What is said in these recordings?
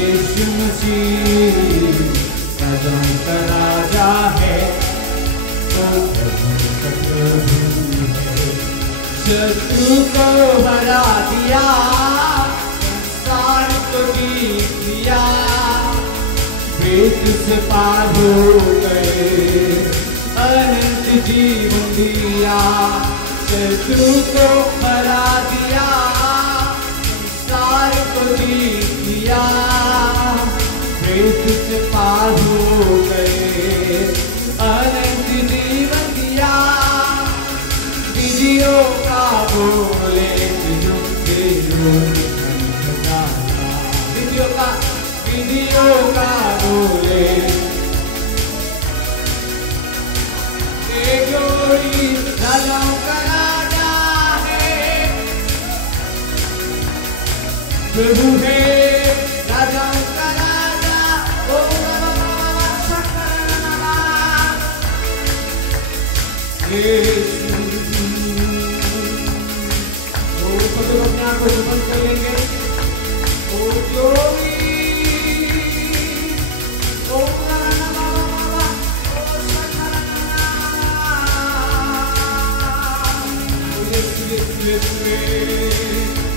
यीशु मसीह राजाओं का राजा है, तो प्रभु का प्रभु है। शत्रु को हरा दिया, संसार को जीत लिया, मृत्यु से पार हो गए, अनंत जीवन दिया। शत्रु को हरा दिया, संसार को जीत लिया, मृत्यु से पार हो गए, अनंत जीवन दिया। विधियों का बोले विधियों का बोले ग्लोरी राजाओं का राजा है, प्रभु है राजाओं का राजा। ओ सब अपने आप को बंद कर लेंगे। ओ glory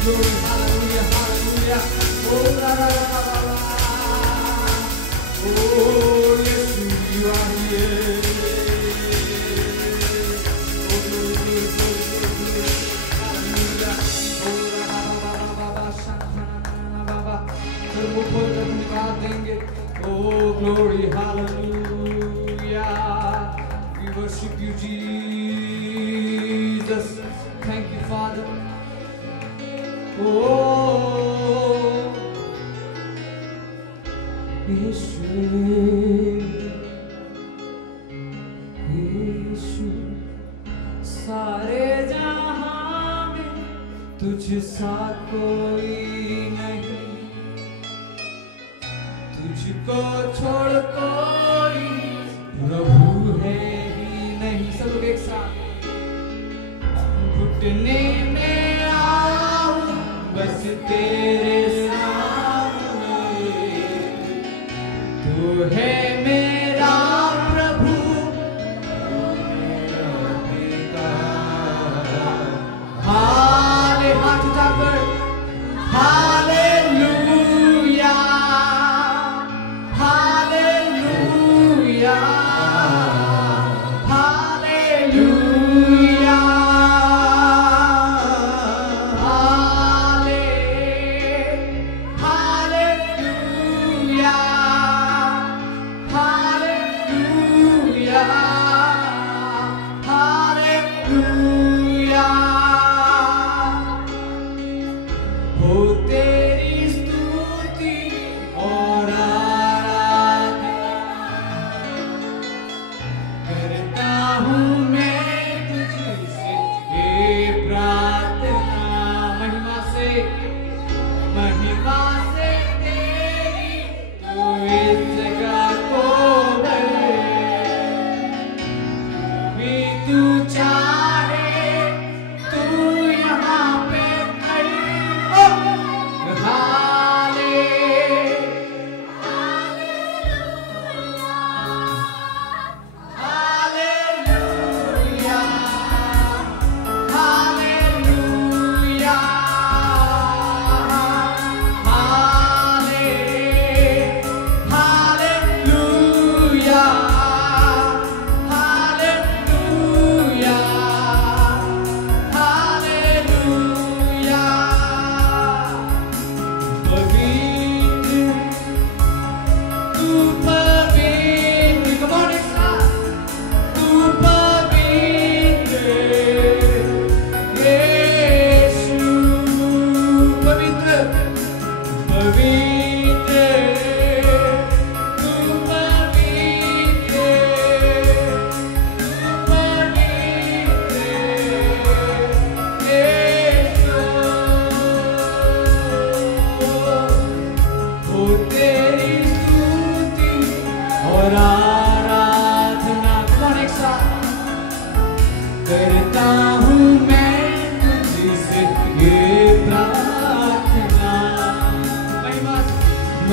Glory, hallelujah, hallelujah. Oh, la la la la la. Oh, yes, you are here. Oh, glory, glory, glory, hallelujah. Oh, la la la la la, shantana la la. सब ऊपर धन्यवाद देंगे। Oh, glory, hallelujah. We worship you, Jesus. Thank you, Father. यीशु यीशु सारे जहां में तुझ सा कोई नहीं, तुझको छोड़ कोई प्रभु है ही नहीं। सब लोग एक साथ घुटने में बस तेरे सामने, तू है मेरा प्रभु, मेरा पिता। हाले हाथ उठाकर हालेलुया, हालेलुया, हालेलुया।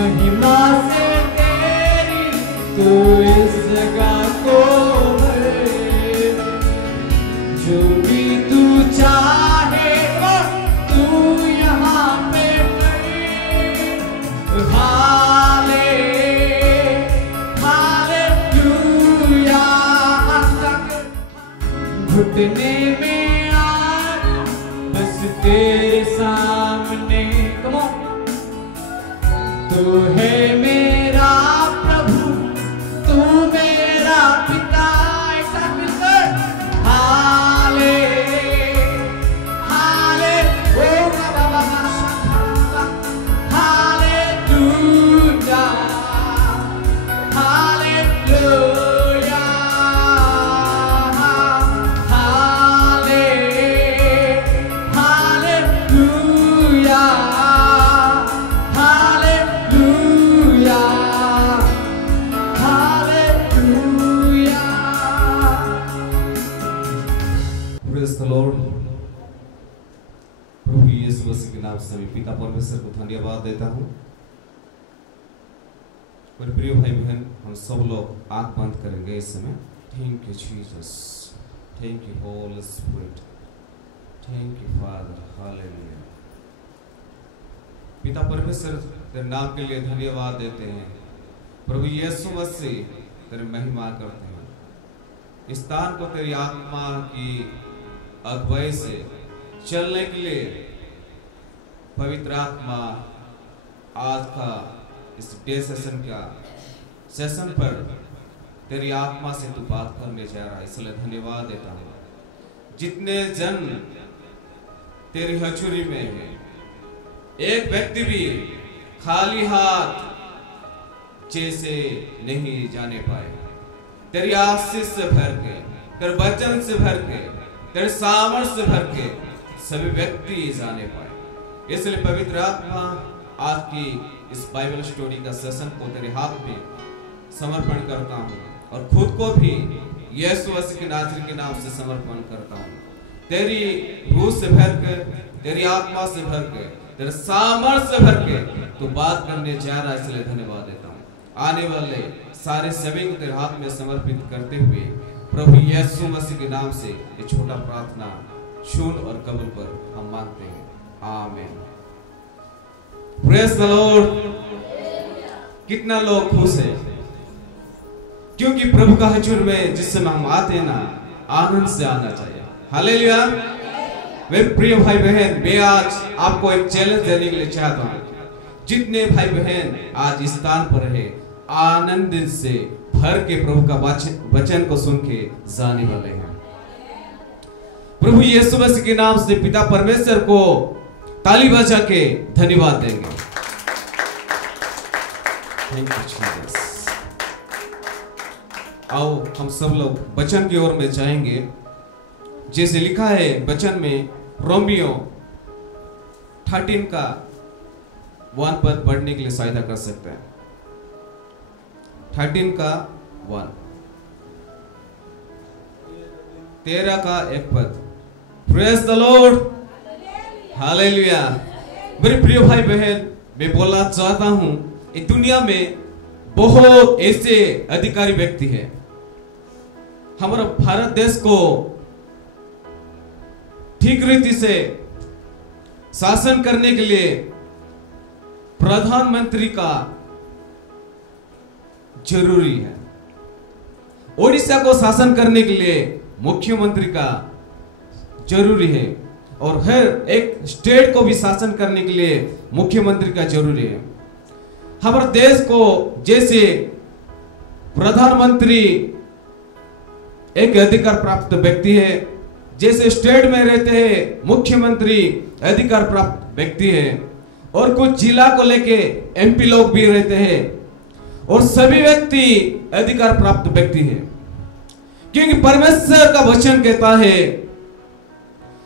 महिमा से तेरी तू इस जगह को भरे, जो भी तू चाहे वो तू यहाँ पे करे। हाले हालेलुया, घुटने में आ बस तेरे सामने, कम ऑन, तू है मेरा प्रभु, तू मेरा पिता, एक साथ मिलकर हाले हाले ओ बाबा हालेलुया हालेलुया हाले hallelujah hallelujah hallelujah. Praise the Lord. प्रभु यीशु मसीह के नाम से मैं पिता परमेश्वर को धन्यवाद देता हूँ। मेरे प्रिय भाई बहन, हम सब लोग आंख बंद करेंगे इस समय। Thank you Jesus, thank you Holy spirit, thank you father, hallelujah. पिता परमेश्वर तेरे नाम के लिए धन्यवाद देते हैं। प्रभु यीशु मसीह तेरी महिमा करते हैं। इस स्थान को तेरी आत्मा की अगुवाई से चलने के लिए पवित्र आत्मा आज का इस डे सेशन पर तेरी आत्मा से तू बात करने जा रहा है, इसलिए धन्यवाद देता हूँ। जितने जन तेरी हजूरी में है, एक व्यक्ति भी खाली हाथ जैसे नहीं जाने पाए। तेरी आशीष से भर के, तेरे वचन से भर के, तेरे सामर्थ्य से भर के सभी व्यक्ति जाने पाए। इसलिए पवित्र आत्मा आज की इस बाइबल स्टोरी का सेशन को तेरे हाथ में समर्पण करता हूँ और खुद को भी यीशु मसीह के नाज़री के नाम से समर्पण करता हूँ। तेरी रूह से भर के, तेरी आत्मा से भर के, तेरे सामर्थ्य से भर के तू बात करने जा रहा है, इसलिए धन्यवाद देता हूँ। आने वाले सारे सभी को तेरे हाथ में समर्पित करते हुए प्रभु यीशु मसीह के नाम से ये छोटा प्रार्थना सुन और कबूल कर हम मांगते हैं, आमीन। Praise the Lord. कितना लोग खुश हैं, क्योंकि प्रभु का हजूर में जिस समय हम आते हैं ना, आनंद से आना चाहिए। हालेलुया। वे प्रिय भाई बहन, मैं आज आपको एक चैलेंज देने के लिए चाहता हूँ। जितने भाई बहन आज इस स्थान पर है, आनंद से भर के प्रभु का वचन को सुन के जाने वाले हैं। प्रभु यीशु मसीह के नाम से पिता परमेश्वर को ताली बजा के धन्यवाद देंगे। Thank you Jesus. आओ हम सब लोग वचन की ओर में जाएंगे। जैसे लिखा है वचन में, रोमियो 13 का 1 पद पढ़ने के लिए सहायता कर सकते हैं। 13 का 1, 13 का 1 पद। Praise the Lord, hallelujah. मेरे प्रिय भाई बहन, मैं बोलना चाहता हूं, इस दुनिया में बहुत ऐसे अधिकारी व्यक्ति हैं। हमारा भारत देश को ठीक रीति से शासन करने के लिए प्रधानमंत्री का जरूरी है। ओडिशा को शासन करने के लिए मुख्यमंत्री का जरूरी है, और हर एक स्टेट को भी शासन करने के लिए मुख्यमंत्री का जरूरी है। हमारे देश को जैसे प्रधानमंत्री एक अधिकार प्राप्त व्यक्ति है, जैसे स्टेट में रहते हैं मुख्यमंत्री अधिकार प्राप्त व्यक्ति है, और कुछ जिला को लेके एमपी लोग भी रहते हैं, और सभी व्यक्ति अधिकार प्राप्त व्यक्ति है। क्योंकि परमेश्वर का वचन कहता है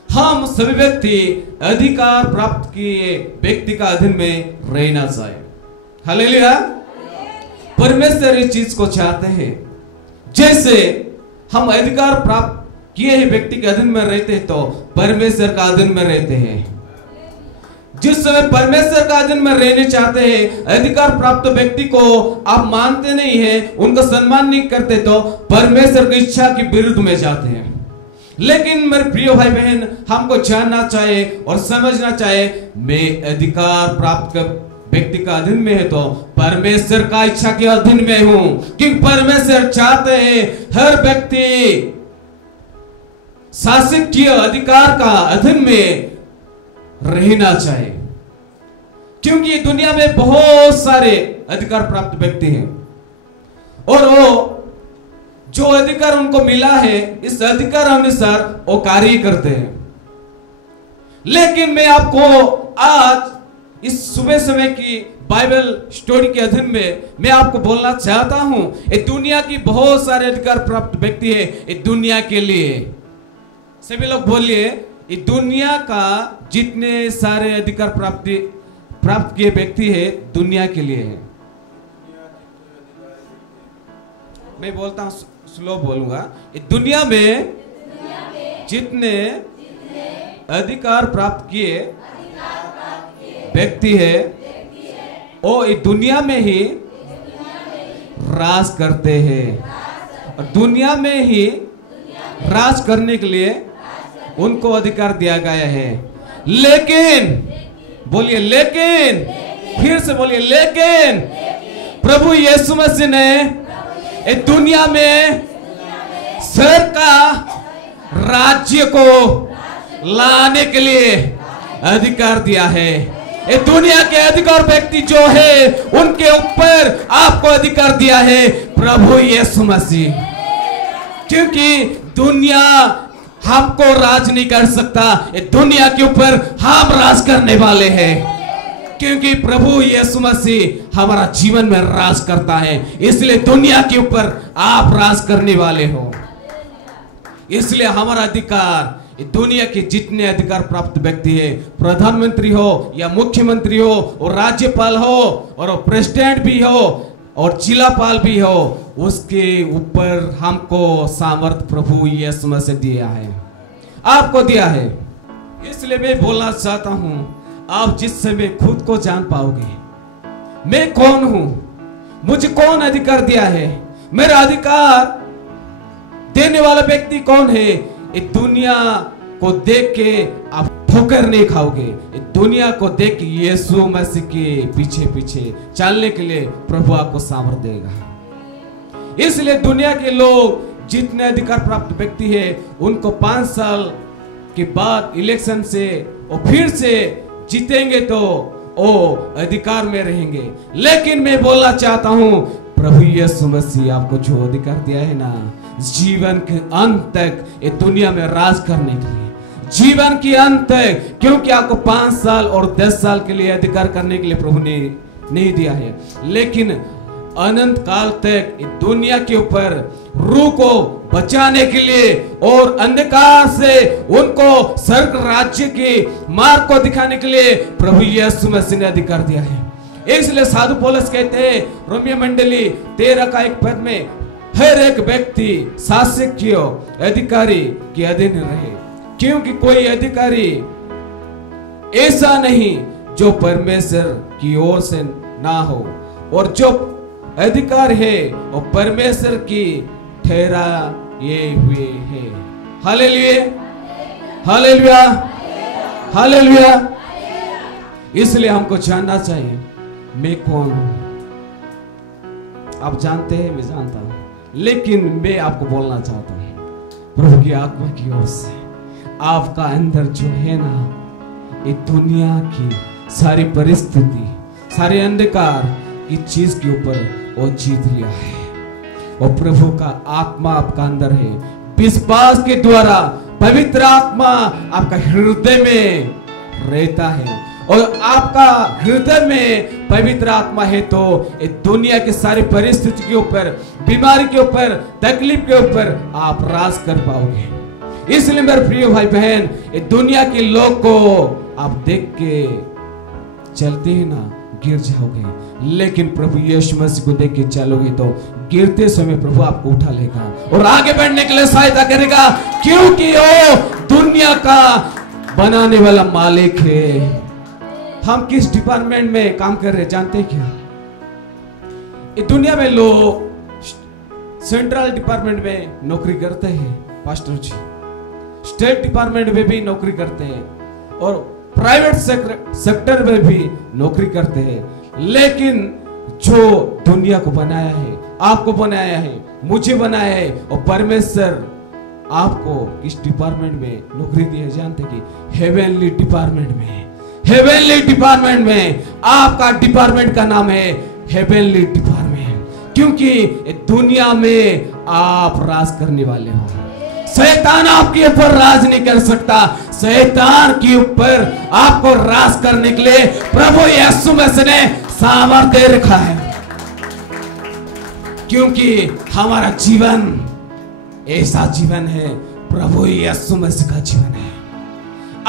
हम सभी व्यक्ति अधिकार प्राप्त किए व्यक्ति का अधीन में रहना चाहिए। हालेलुया। परमेश्वर इस चीज को चाहते हैं, जैसे हम अधिकार प्राप्त किए हैं व्यक्ति के अधीन में रहते हैं, तो परमेश्वर का अधीन में रहते हैं। जिस समय परमेश्वर का अधीन में रहने चाहते हैं, अधिकार प्राप्त व्यक्ति को आप मानते नहीं है, उनका सम्मान नहीं करते, तो परमेश्वर की इच्छा के विरुद्ध में जाते हैं। लेकिन मेरे प्रिय भाई बहन, हमको जानना चाहिए और समझना चाहिए, मैं अधिकार प्राप्त व्यक्ति का अधीन में है तो परमेश्वर का इच्छा के अधीन में हूं, क्योंकि परमेश्वर चाहते हैं हर व्यक्ति शासकीय अधिकार का अधीन में रहना चाहिए। क्योंकि दुनिया में बहुत सारे अधिकार प्राप्त व्यक्ति हैं और वो जो अधिकार उनको मिला है, इस अधिकार अनुसार वो कार्य करते हैं। लेकिन मैं आपको आज इस सुबह समय की बाइबल स्टोरी के अधीन में मैं आपको बोलना चाहता हूं, ये दुनिया की बहुत सारे अधिकार प्राप्त व्यक्ति है, ये दुनिया के लिए। सभी लोग बोलिए, ये दुनिया का जितने सारे अधिकार प्राप्त किए व्यक्ति है, दुनिया के लिए है। मैं बोलता हूं, स्लो बोलूंगा। ये दुनिया में जितने अधिकार प्राप्त किए व्यक्ति है, वो इस दुनिया में ही राज करते हैं और दुनिया में ही राज करने के लिए उनको अधिकार दिया गया है। लेकिन बोलिए लेकिन, फिर से बोलिए लेकिन, प्रभु यीशु मसीह ने इस दुनिया में स्वर्ग का राज्य को लाने के लिए अधिकार दिया है। ये दुनिया के अधिकार व्यक्ति जो है, उनके ऊपर आपको अधिकार दिया है प्रभु यीशु मसीह। क्योंकि दुनिया हमको राज नहीं कर सकता, ये दुनिया के ऊपर हम राज करने वाले हैं। क्योंकि प्रभु यीशु मसीह हमारा जीवन में राज करता है, इसलिए दुनिया के ऊपर आप राज करने वाले हो। इसलिए हमारा अधिकार, दुनिया के जितने अधिकार प्राप्त व्यक्ति है, प्रधानमंत्री हो या मुख्यमंत्री हो और राज्यपाल हो और प्रेसिडेंट भी हो और जिलापाल भी हो, उसके ऊपर हमको सामर्थ प्रभु यीशु मसीह दिया है, आपको दिया है। इसलिए मैं बोलना चाहता हूं, आप जिस समय खुद को जान पाओगे, मैं कौन हूं, मुझे कौन अधिकार दिया है, मेरा अधिकार देने वाला व्यक्ति कौन है, इस दुनिया को देख के आप ठोकर नहीं खाओगे। इस दुनिया को देख के यीशु मसीह के पीछे पीछे चलने के लिए प्रभु आपको सामर्थ देगा। इसलिए दुनिया के लोग जितने अधिकार प्राप्त व्यक्ति है, उनको 5 साल के बाद इलेक्शन से और फिर से जीतेंगे तो वो अधिकार में रहेंगे। लेकिन मैं बोलना चाहता हूं, प्रभु यीशु मसीह आपको जो अधिकार दिया है ना, जीवन के अंत तक ये दुनिया में राज करने के लिए, जीवन के अंत तक, क्योंकि आपको 5 साल और 10 साल के लिए अधिकार करने के लिए प्रभु ने नहीं दिया है, लेकिन अनंत काल तक दुनिया के ऊपर रूह को बचाने के लिए और अंधकार से उनको स्वर्ग राज्य के मार्ग को दिखाने के लिए प्रभु यीशु मसीह ने अधिकार दिया है। इसलिए साधु पौलुस कहते हैं रोमियो मंडली 13 का 1 पद में, हर एक व्यक्ति शासकीय अधिकारी के अधीन रहे, क्योंकि कोई अधिकारी ऐसा नहीं जो परमेश्वर की ओर से ना हो, और जो अधिकार है वो परमेश्वर की ठहराए हुए है। Hallelujah, hallelujah, hallelujah. इसलिए हमको जानना चाहिए मैं कौन हूं। आप जानते हैं, मैं जानता हूं, लेकिन मैं आपको बोलना चाहता हूं, प्रभु की आत्मा की ओर से आपका अंदर जो है ना, ये दुनिया की सारी परिस्थिति, सारे अंधकार की चीज के ऊपर वो जीत लिया है, और प्रभु का आत्मा आपका अंदर है। विश्वास के द्वारा पवित्र आत्मा आपका हृदय में रहता है, और आपका हृदय में पवित्र आत्मा है तो इस दुनिया के सारी परिस्थिति के ऊपर, बीमारी के ऊपर, तकलीफ के ऊपर आप राज कर पाओगे। इसलिए मेरे प्रिय भाई बहन, इस दुनिया के लोग को आप देख के चलते हैं ना, गिर जाओगे, लेकिन प्रभु यीशु मसीह को देख के चलोगे तो गिरते समय प्रभु आपको उठा लेगा और आगे बढ़ने के लिए सहायता करेगा, क्योंकि वो दुनिया का बनाने वाला मालिक है। हम किस डिपार्टमेंट में काम कर रहे हैं जानते हैं क्या? इस दुनिया में लोग सेंट्रल डिपार्टमेंट में नौकरी करते हैं पास्टर जी, स्टेट डिपार्टमेंट में भी नौकरी करते हैं और प्राइवेट सेक्टर में भी नौकरी करते हैं, लेकिन जो दुनिया को बनाया है, आपको बनाया है, मुझे बनाया है और परमेश्वर आपको किस डिपार्टमेंट में नौकरी दी है जानते कि हेवनली डिपार्टमेंट में। हेवनली डिपार्टमेंट में आपका डिपार्टमेंट का नाम है हेवनली डिपार्टमेंट, क्योंकि दुनिया में आप राज करने वाले हो। शैतान आपके ऊपर राज नहीं कर सकता। शैतान के ऊपर आपको राज करने के लिए प्रभु यीशु मसीह ने सामर्थ्य दे रखा है, क्योंकि हमारा जीवन ऐसा जीवन है, प्रभु यीशु मसीह का जीवन है।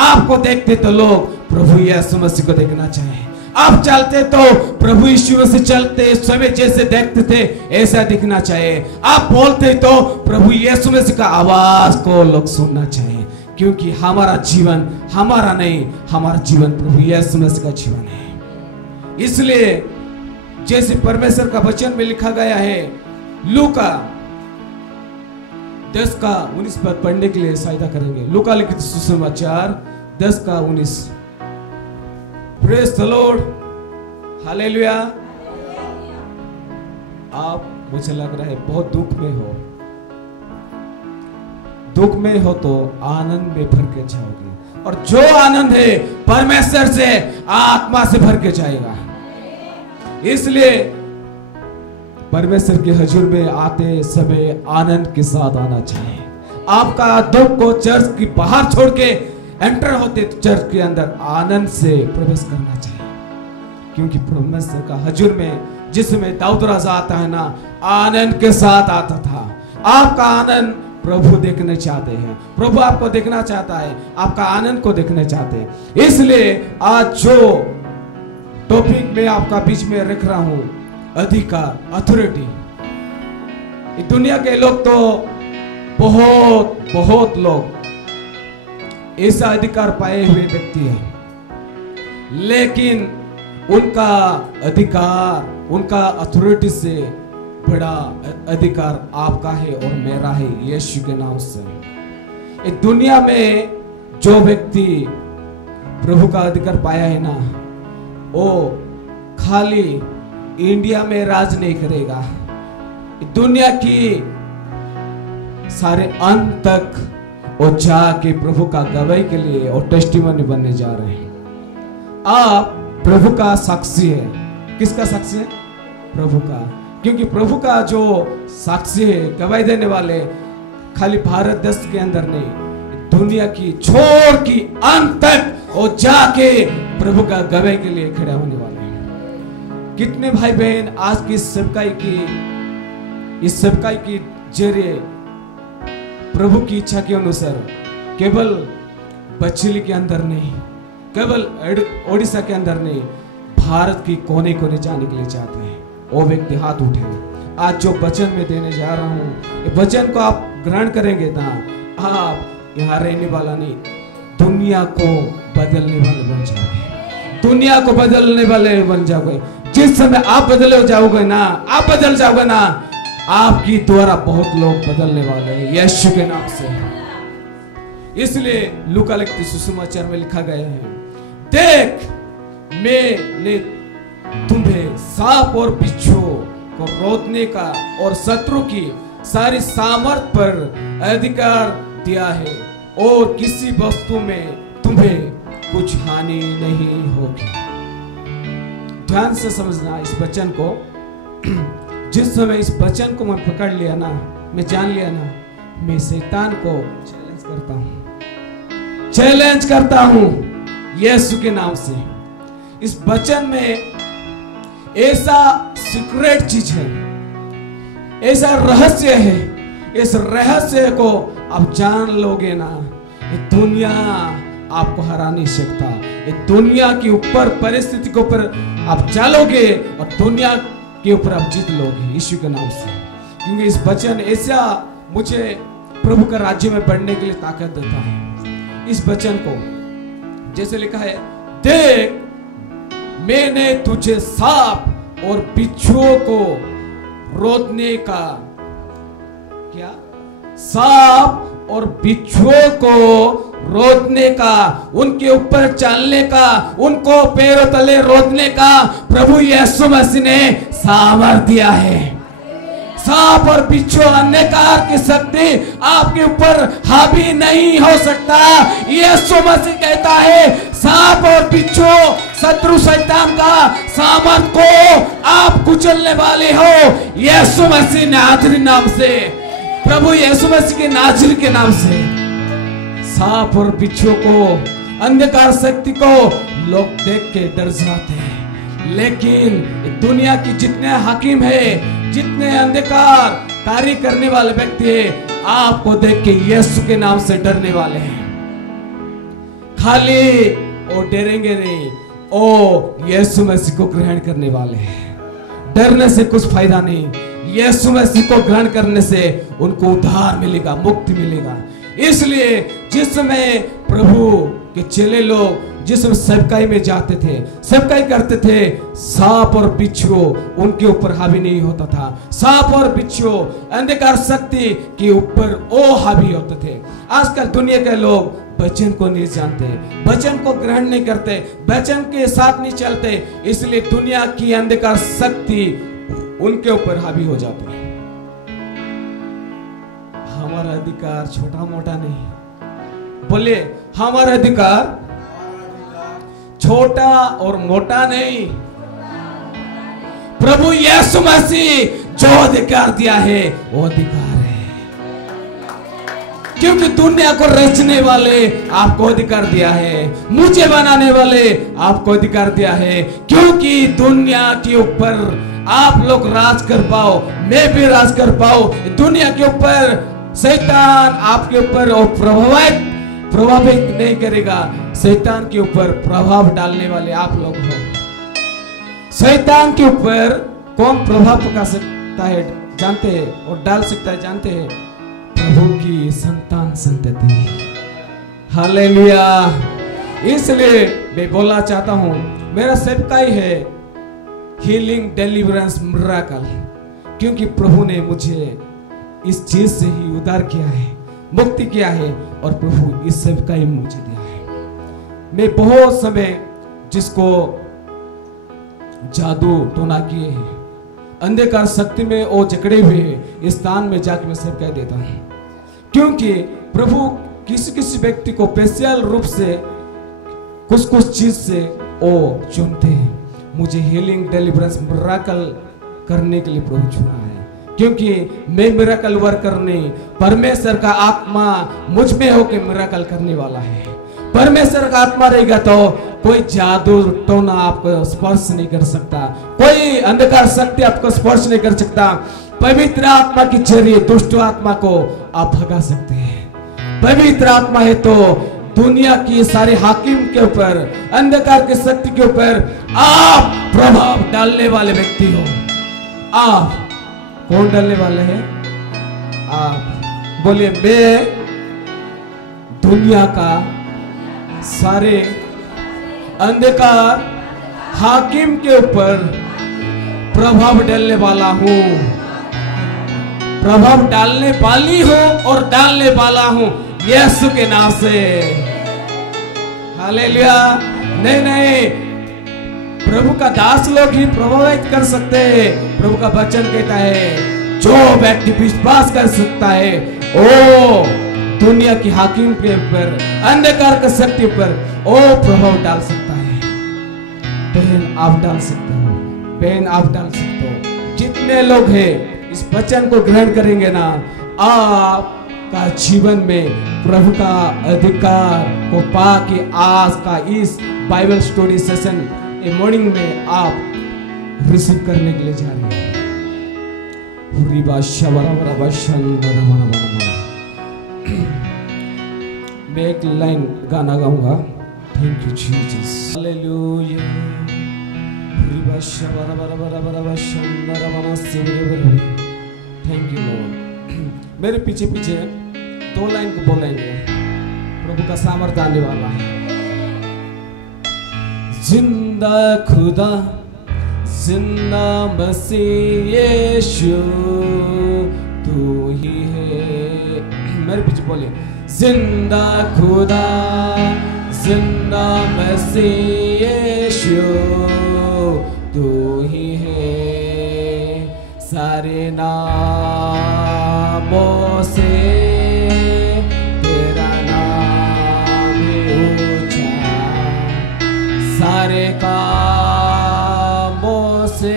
आपको देखते तो लोग प्रभु यीशु मसीह को देखना चाहे, आप चलते तो प्रभु यीशु मसीह चलते समय जैसे देखते थे ऐसा दिखना चाहिए, आप बोलते तो प्रभु यीशु मसीह का आवाज को लोग सुनना चाहिए, क्योंकि हमारा जीवन हमारा नहीं, हमारा जीवन प्रभु यीशु मसीह का जीवन है। इसलिए जैसे परमेश्वर का वचन में लिखा गया है, लूका 10:19 पर पढ़ने के लिए सहायता करेंगे। लूका लिखित सुसमाचार 10:19। Praise the Lord, hallelujah. आप, मुझे लग रहा है बहुत दुख में हो तो आनंद में भर के जाओगे, और जो आनंद है परमेश्वर से आत्मा से भर के जाएगा। इसलिए परमेश्वर के हजूर में आते समय आनंद के साथ आना चाहिए। आपका दुख को चर्च की बाहर छोड़ के एंटर होते तो चर्च के अंदर आनंद से प्रवेश करना चाहिए, क्योंकि परमेश्वर का हजूर में जिसमें दाऊद राजा आता है ना, आनंद के साथ आता था। आपका आनंद प्रभु देखने चाहते हैं, प्रभु आपको देखना चाहता है, आपका आनंद को देखने चाहते हैं। इसलिए आज जो टॉपिक में आपका बीच में रख रहा हूं, अधिकार, अथॉरिटी। दुनिया के लोग तो बहुत लोग ऐसा अधिकार पाए हुए व्यक्ति हैं, लेकिन उनका अधिकार, उनका अथॉरिटी से बड़ा अधिकार आपका है और मेरा है, यीशु के नाम से। इस दुनिया में जो व्यक्ति प्रभु का अधिकार पाया है ना, वो खाली इंडिया में राज नहीं करेगा, दुनिया की सारे अंत तक वो जाके प्रभु का गवाही के लिए और टेस्टिमनी बनने जा रहे हैं। आप प्रभु का साक्षी है। किसका साक्षी है? प्रभु का। क्योंकि प्रभु का जो साक्षी है, गवाही देने वाले, खाली भारत देश के अंदर नहीं, दुनिया की छोर की अंत तक वो जाके प्रभु का गवाही के लिए खड़े होने वाले हैं। कितने भाई बहन आज की इस सेवकाई की जरिए प्रभु की इच्छा के अनुसार केवल बचली के अंदर नहीं, केवल ओडिशा के अंदर नहीं, भारत की कोने कोने जाने के लिए चाहते हैं, वो व्यक्ति हाथ उठे। आज जो वचन में देने जा रहा हूँ, ये वचन को आप ग्रहण करेंगे ना, आप यहाँ रहने वाला नहीं, दुनिया को बदलने वाले बन जाओगे। दुनिया को बदलने वाले बन जाओगे। जिस समय आप बदल जाओगे ना, आप बदल जाओगे ना, आपकी द्वारा बहुत लोग बदलने वाले हैं यीशु के नाम से। इसलिए लूका लिखित सुसमाचार में लिखा गया है, देख मैंने तुम्हें सांप और बिच्छू को रोकने का और शत्रु की सारी सामर्थ पर अधिकार दिया है, और किसी वस्तु में तुम्हें कुछ हानि नहीं होगी। ध्यान से समझना इस वचन को। जिस समय इस वचन को मैं पकड़ लिया ना, मैं जान लिया ना, मैं शैतान को चैलेंज करता हूं यीशु के नाम से। इस वचन में ऐसा सीक्रेट चीज है, ऐसा रहस्य है, इस रहस्य को आप जान लोगे ना, ये दुनिया आपको हरा नहीं सकता। ये दुनिया के ऊपर, परिस्थिति के ऊपर आप चलोगे और दुनिया के ऊपर आप जीत लोगे यीशु के नाम से। क्योंकि इस वचन ऐसा मुझे प्रभु का राज्य में बढ़ने के लिए ताकत देता है। इस वचन को जैसे लिखा है, देख मैंने तुझे सांप और बिच्छुओं को रोकने का, क्या, सांप और बिच्छुओं को रोकने का, उनके ऊपर चलने का, उनको पैरों तले रोकने का प्रभु यीशु मसीह ने सामर्थ दिया है। सांप और बिच्छू अंधकार की शक्ति आपके ऊपर हावी नहीं हो सकता। यीशु मसीह कहता है सांप और बिच्छू शत्रु शैतान का सामर्थ को आप कुचलने वाले हो। यीशु मसीह नाजरी नाम से, प्रभु यीशु मसीह के नाजरी के नाम से सांप और बिच्छू को, अंधकार शक्ति को लोग देख के डर जाते हैं, लेकिन दुनिया की जितने हाकिम है, जितने अंधकार कार्य करने वाले व्यक्ति है, आपको देख के यीशु के नाम से डरने वाले हैं। खाली वो डरेंगे नहीं, ओ यीशु मसीह को ग्रहण करने वाले हैं। डरने से कुछ फायदा नहीं, यीशु मसीह को ग्रहण करने से उनको उद्धार मिलेगा, मुक्ति मिलेगा। इसलिए जिस समय प्रभु के चेले लोग जिस समय सेवकाई में जाते थे, सेवकाई करते थे, सांप और बिच्छू उनके ऊपर हावी नहीं होता था। सांप और बिच्छू अंधकार शक्ति के ऊपर ओ हावी होते थे। आजकल दुनिया के लोग वचन को नहीं जानते, वचन को ग्रहण नहीं करते, वचन के साथ नहीं चलते, इसलिए दुनिया की अंधकार शक्ति उनके ऊपर हावी हो जाती है। हमारा अधिकार छोटा मोटा नहीं, बोले हमारा अधिकार छोटा और मोटा नहीं। प्रभु यीशु मसीह जो अधिकार दिया है वो अधिकार है, क्योंकि दुनिया को रचने वाले आपको अधिकार दिया है, मुझे बनाने वाले आपको अधिकार दिया है, क्योंकि दुनिया के ऊपर आप लोग राज कर पाओ, मैं भी राज कर पाओ। दुनिया के ऊपर शैतान आपके ऊपर प्रभावित नहीं करेगा। शैतान के ऊपर प्रभाव डालने वाले आप लोग हो। शैतान के ऊपर कौन प्रभाव पका सकता है जानते हैं, और डाल सकता है जानते हैं? प्रभु की संतान संतति। हालेलुया। इसलिए मैं बोलना चाहता हूं, मेरा सेवकाई है हीलिंग, डिलीवरेंस, मिरेकल, क्योंकि प्रभु ने मुझे इस चीज से ही उद्धार किया है, मुक्ति किया है, और प्रभु इस सेवकाई में मुझे दिया है। मैं बहुत समय जिसको जादू टोना किए हैं, अंधकार शक्ति में वो जकड़े हुए हैं, इस स्थान में जाकर मैं सेवकाई देता हूं, क्योंकि प्रभु किसी किसी व्यक्ति को स्पेशल रूप से कुछ कुछ चीज से वो चुनते हैं। मुझे हीलिंग, डिलीवरेंस, मिरेकल करने के लिए प्रभु चुना है, क्योंकि मैं मिरेकल वर्कर नहीं, परमेश्वर का आत्मा मुझ में होकर मिरेकल करने वाला है। परमेश्वर का आत्मा रहेगा तो कोई जादू टोना आपको स्पर्श नहीं कर सकता, कोई अंधकार शक्ति आपको स्पर्श नहीं कर सकता। पवित्र आत्मा के जरिए दुष्ट आत्मा को आप भगा सकते हैं। पवित्र आत्मा है तो दुनिया की सारे हाकिम के ऊपर, अंधकार की शक्ति के ऊपर आप प्रभाव डालने वाले व्यक्ति हो। आप कौन डालने वाले हैं? आप बोलिए, मैं दुनिया का सारे अंधकार हाकिम के ऊपर प्रभाव डालने वाला हूं, प्रभाव डालने वाली हूं और डालने वाला हूं यीशु के नाम से। हालेलुया। नहीं, प्रभु का दास लोग ही प्रभावित कर सकते हैं। प्रभु का वचन कहता है जो व्यक्ति विश्वास कर सकता है ओ दुनिया की हाकिम के ऊपर, अंधकार की शक्ति पर ओ प्रभाव डाल सकता है। बहन आप डाल सकते हो, बहन आप डाल सकते हो। जितने लोग हैं इस वचन को ग्रहण करेंगे ना, आपका जीवन में प्रभु का अधिकार को पा के आज का इस बाइबल स्टोरी सेशन मॉर्निंग में आप रिसीव करने के लिए जा रहे हैं। मैं एक लाइन गाना गाऊंगा। Thank you Jesus, hallelujah. Thank you Lord. मेरे पीछे पीछे 2 लाइन को बोलेंगे, प्रभु का सामर्थ्य आने वाला है। जिंदा खुदा, जिंदा मसीह यीशु तू ही है। मेरे पीछे बोलिए, जिंदा खुदा, जिंदा मसीह यीशु तू ही है। सारे नामों से तेरा नाम है ऊंचा, सारे कामों से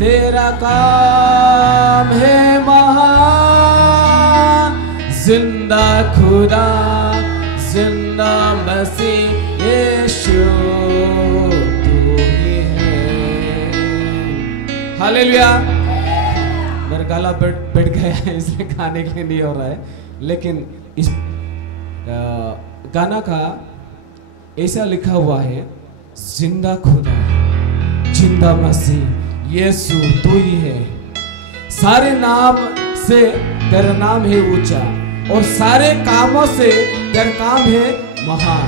तेरा काम है महान। जिंदा खुदा, जिंदा मसीह यीशु तू ही है। हालेलुया। मेरा गला बैठ गया है, इसलिए गाने के लिए नहीं हो रहा है, लेकिन इस गाना का ऐसा लिखा हुआ है, जिंदा खुदा, जिंदा मसीह यीशु तू ही है। सारे नाम से तेरा नाम है ऊंचा, और सारे कामों से तेरा काम है महान।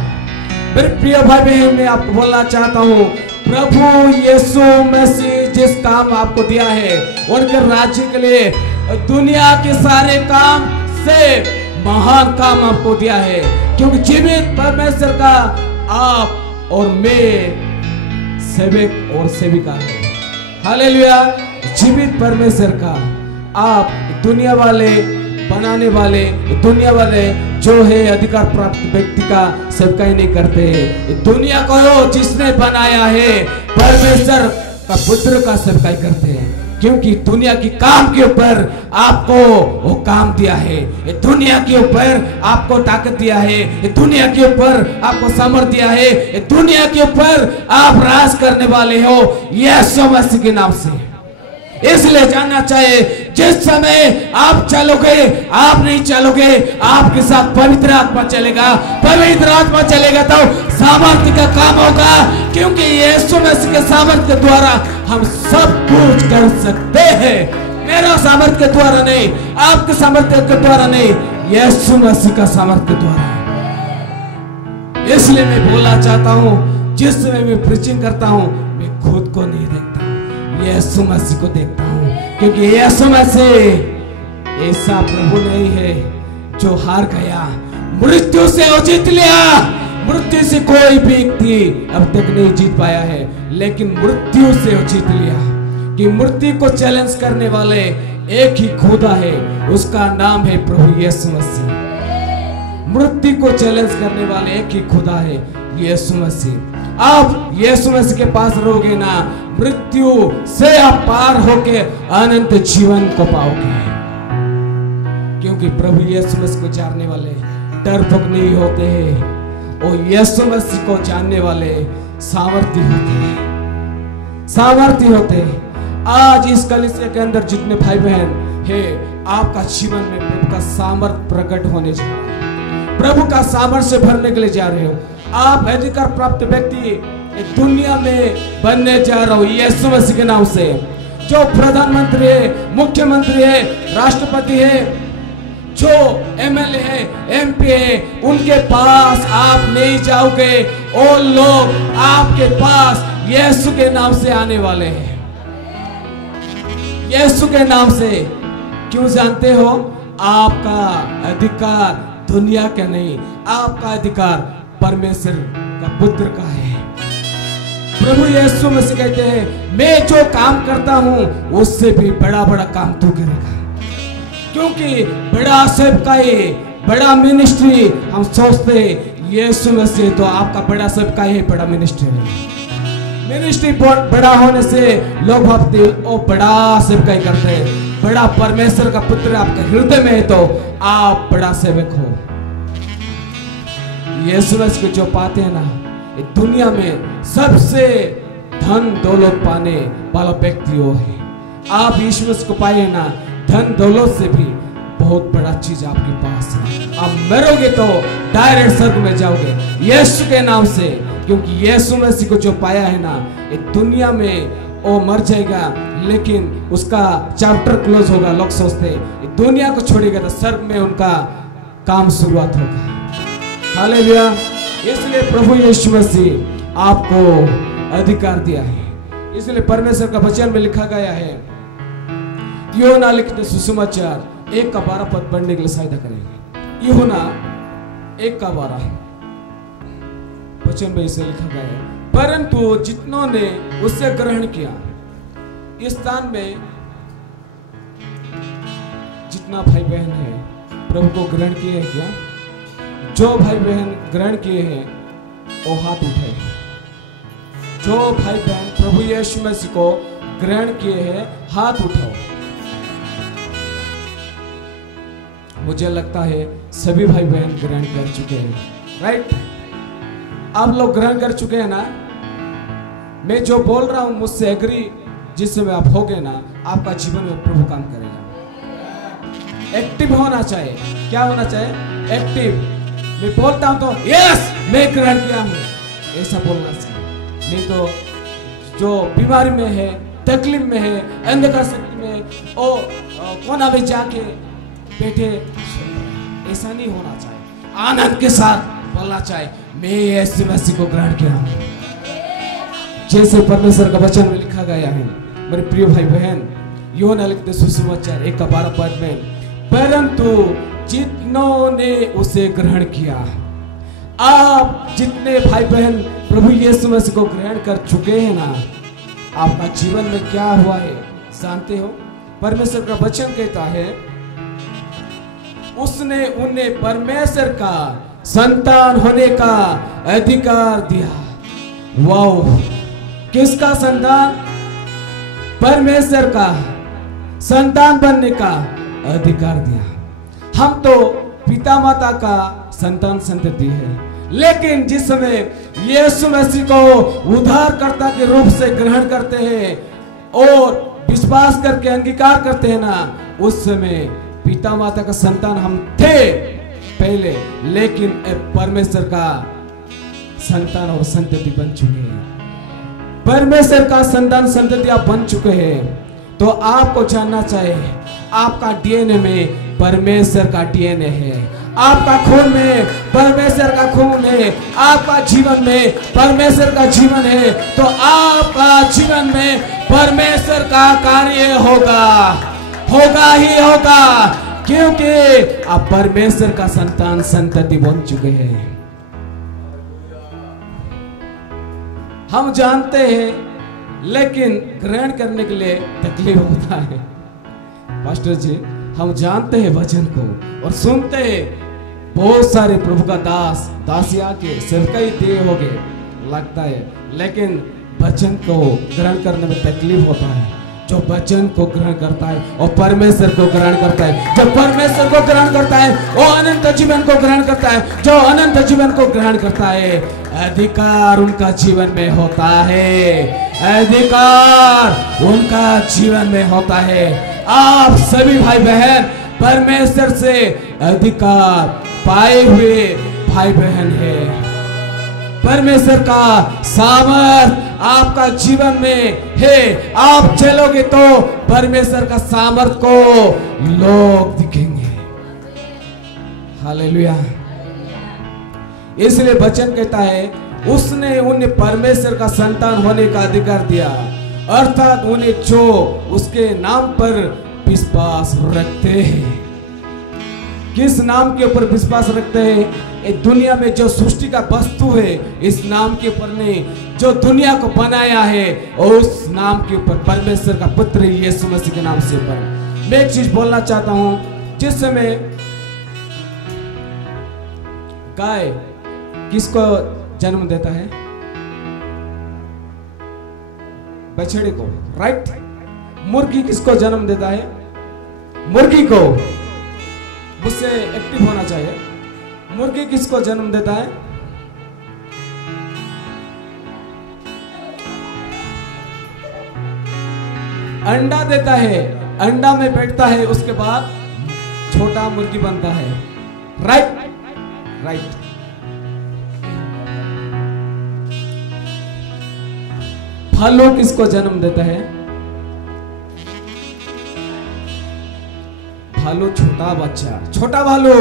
मेरे प्रिय भाई बहन, मैं आपको बोलना चाहता हूँ, प्रभु यीशु मसीह जिस काम आपको दिया है उनके राज्य के लिए दुनिया के सारे काम से महान काम आपको दिया है, क्योंकि जीवित परमेश्वर का आप और मैं सेवक और सेविका है। हालेलुया। जीवित परमेश्वर का आप दुनिया वाले बनाने वाले, दुनिया वाले जो है अधिकार प्राप्त व्यक्ति का सेवकाई नहीं करते हैं। दुनिया को जिसने बनाया है परमेश्वर का पुत्र का सेवकाई करते हैं, क्योंकि दुनिया की काम के ऊपर आपको वो काम दिया है, दुनिया के ऊपर आपको ताकत दिया है, दुनिया के ऊपर आपको सामर्थ्य दिया है, दुनिया के ऊपर आप राज करने वाले हो यीशु मसीह के नाम से। इसलिए जानना चाहिए, जिस समय आप चलोगे, आप नहीं चलोगे, आपके साथ पवित्र आत्मा चलेगा। पवित्र आत्मा चलेगा तो सामर्थ्य का काम होगा, क्योंकि यीशु मसीह के सामर्थ्य के द्वारा हम सब कुछ कर सकते हैं। मेरा सामर्थ्य के द्वारा नहीं, आपके सामर्थ्य के द्वारा नहीं, यीशु मसीह का सामर्थ्य के द्वारा। इसलिए मैं बोलना चाहता हूँ, जिस समय मैं प्रीचिंग करता हूँ, मैं खुद को नहीं देखता, यीशु मसीह को देखता हूँ, क्योंकि यीशु मसीह ऐसा प्रभु नहीं है जो हार गया, मृत्यु से वो जीत लिया। मृत्यु से कोई भी व्यक्ति अब तक नहीं जीत पाया है, लेकिन मृत्यु से वो जीत लिया। कि मृत्यु को चैलेंज करने वाले एक ही खुदा है, उसका नाम है प्रभु यीशु मसीह। मृत्यु को चैलेंज करने वाले एक ही खुदा है, यीशु मसीह। आप यीशु मसीह के पास रहोगे ना, मृत्यु से आप पार होके अनंत जीवन को पाओगे, क्योंकि प्रभु यीशु मसीह को जानने वाले डरपोक नहीं होते हैं, और यीशु मसीह को जानने वाले सामर्थ्य होते हैं, सामर्थ्य होते हैं। आज इस कलीसिया के अंदर जितने भाई बहन है, आपका जीवन में प्रभु का सामर्थ्य प्रकट होने जा रहा है, प्रभु का सामर्थ्य भरने के लिए जा रहे हो। आप अधिकार प्राप्त व्यक्ति दुनिया में बनने जा रहे हो यीशु मसीह के नाम से। जो प्रधानमंत्री है, मुख्यमंत्री है, राष्ट्रपति है, जो एमएलए है, एमपी है, उनके पास आप नहीं जाओगे, वो लोग आपके पास यीशु के नाम से आने वाले हैं, यीशु के नाम से। क्यों जानते हो? आपका अधिकार दुनिया का नहीं, आपका अधिकार परमेश्वर का पुत्र का है। प्रभु यीशु मसीह कहते हैं, मैं जो काम करता हूं उससे भी बड़ा बड़ा काम तू करेगा, क्योंकि बड़ा सेवकाई, बड़ा मिनिस्ट्री हम सोचते हैं यीशु मसीह तो आपका बड़ा सेवकाई है, बड़ा मिनिस्ट्री है। मिनिस्ट्री बड़ा होने से लोग भावते ओ बड़ा सेवकाई करते हैं, बड़ा परमेश्वर का पुत्र आपका हृदय में है तो आप बड़ा सेवक हो। यीशु मसीह को जो पाते हैं ना, दुनिया में सबसे धन दौलत पाने वाला व्यक्ति वो है। आप यीशु मसीह को पाए ना, धन दौलत से भी बहुत बड़ा चीज आपके पास है। आप मरोगे तो डायरेक्ट स्वर्ग में जाओगे यीशु के नाम से, क्योंकि यीशु मसीह को जो पाया है ना, ये दुनिया में वो मर जाएगा, लेकिन उसका चैप्टर क्लोज होगा। लोग सोचते हैं दुनिया को छोड़ेगा तो स्वर्ग में उनका काम शुरुआत होगा। हालेलुया। इसलिए प्रभु यीशु मसीह आपको अधिकार दिया है। इसलिए परमेश्वर का वचन में लिखा गया है, यूहन्ना लिखित सुसमाचार 1:12 पद पढ़ने के लिए सहायता करेंगे। यूहन्ना 1:12 वचन में इसे लिखा गया है, परंतु जितनों ने उससे ग्रहण किया। इस स्थान में जितना भाई बहन है प्रभु को ग्रहण किए हैं क्या? जो भाई बहन ग्रहण किए हैं वो हाथ उठाए। जो भाई बहन प्रभु यीशु मसीह को ग्रहण किए हैं हाथ उठाओ। मुझे लगता है सभी भाई बहन ग्रहण कर चुके हैं, राइट? आप लोग ग्रहण कर चुके हैं ना? मैं जो बोल रहा हूं मुझसे एग्री जिस समय आप होगे ना, आपका जीवन में प्रभु काम करेगा। एक्टिव होना चाहिए। क्या होना चाहिए? एक्टिव। मैं बोलता हूं तो यस मैं ग्रहण किया हूं, ऐसा बोलना चाहिए। नहीं तो जो बीमारी में है, तकलीफ में है, अंधकार शक्ति में ओ कोना में जाके बैठे, ऐसा नहीं होना चाहिए। आनंद के साथ बोलना चाहिए मैं यीशु मसीह को ग्रहण किया हूं, जैसे परमेश्वर का वचन में लिखा गया है। मेरे प्रिय भाई बहन, यूहन्ना लिखित सुसमाचार 1:12 पद में, परंतु जितनों ने उसे ग्रहण किया। आप जितने भाई बहन प्रभु यीशु मसीह को ग्रहण कर चुके हैं ना, आपका जीवन में क्या हुआ है जानते हो? परमेश्वर का वचन कहता है उसने उन्हें परमेश्वर का संतान होने का अधिकार दिया। वाओ! किसका संतान? परमेश्वर का संतान बनने का अधिकार दिया। हम तो पिता माता का संतान संतति है, लेकिन जिस समय यीशु मसीह को उद्धारकर्ता के रूप से ग्रहण करते हैं और विश्वास करके अंगीकार करते हैं ना, उस समय पिता माता का संतान हम थे पहले, लेकिन परमेश्वर का संतान और संतति बन चुके हैं। परमेश्वर का संतान संतति आप बन चुके हैं, तो आपको जानना चाहिए आपका डीएनए में परमेश्वर का डीएनए है, आपका खून में परमेश्वर का खून है, आपका जीवन में परमेश्वर का जीवन है, तो आपका जीवन में परमेश्वर का कार्य होगा, होगा ही होगा, क्योंकि आप परमेश्वर का संतान संतति बन चुके हैं। हम जानते हैं, लेकिन ग्रहण करने के लिए तकलीफ होता है। पास्टर जी, हम जानते हैं वचन को और सुनते हैं, बहुत सारे प्रभु का दास दासिया के सेवकाई दिए हो गए लगता है, लेकिन वचन को ग्रहण करने में तकलीफ होता है। जो वचन को ग्रहण करता है और परमेश्वर को ग्रहण करता है, जो परमेश्वर को ग्रहण करता है वो अनंत जीवन को ग्रहण करता है, जो अनंत जीवन को ग्रहण करता है अधिकार उनका जीवन में होता है, अधिकार उनका जीवन में होता है। आप सभी भाई बहन परमेश्वर से अधिकार पाए हुए भाई बहन है। परमेश्वर का सामर्थ आपका जीवन में है। आप चलोगे तो परमेश्वर का सामर्थ को लोग दिखेंगे। हालेलुया। इसलिए वचन कहता है उसने उन्हें परमेश्वर का संतान होने का अधिकार दिया, अर्थात उन्हें जो उसके नाम पर विश्वास रखते हैं। किस नाम के ऊपर विश्वास रखते हैं? दुनिया में जो सृष्टि का वस्तु है, इस नाम के ऊपर नहीं, जो दुनिया को बनाया है और उस नाम के ऊपर, परमेश्वर का पुत्र यीशु मसीह के नाम से ऊपर। मैं एक चीज बोलना चाहता हूं, जिस समय गाय किसको जन्म देता है? बछड़े को, राइट? मुर्गी किसको जन्म देता है? मुर्गी को। मुझसे एक्टिव होना चाहिए। मुर्गी किसको जन्म देता है? अंडा देता है, अंडा में बैठता है, उसके बाद छोटा मुर्गी बनता है, राइट? राइट। भालू किसको जन्म देता है? भालू छोटा बच्चा, छोटा भालू।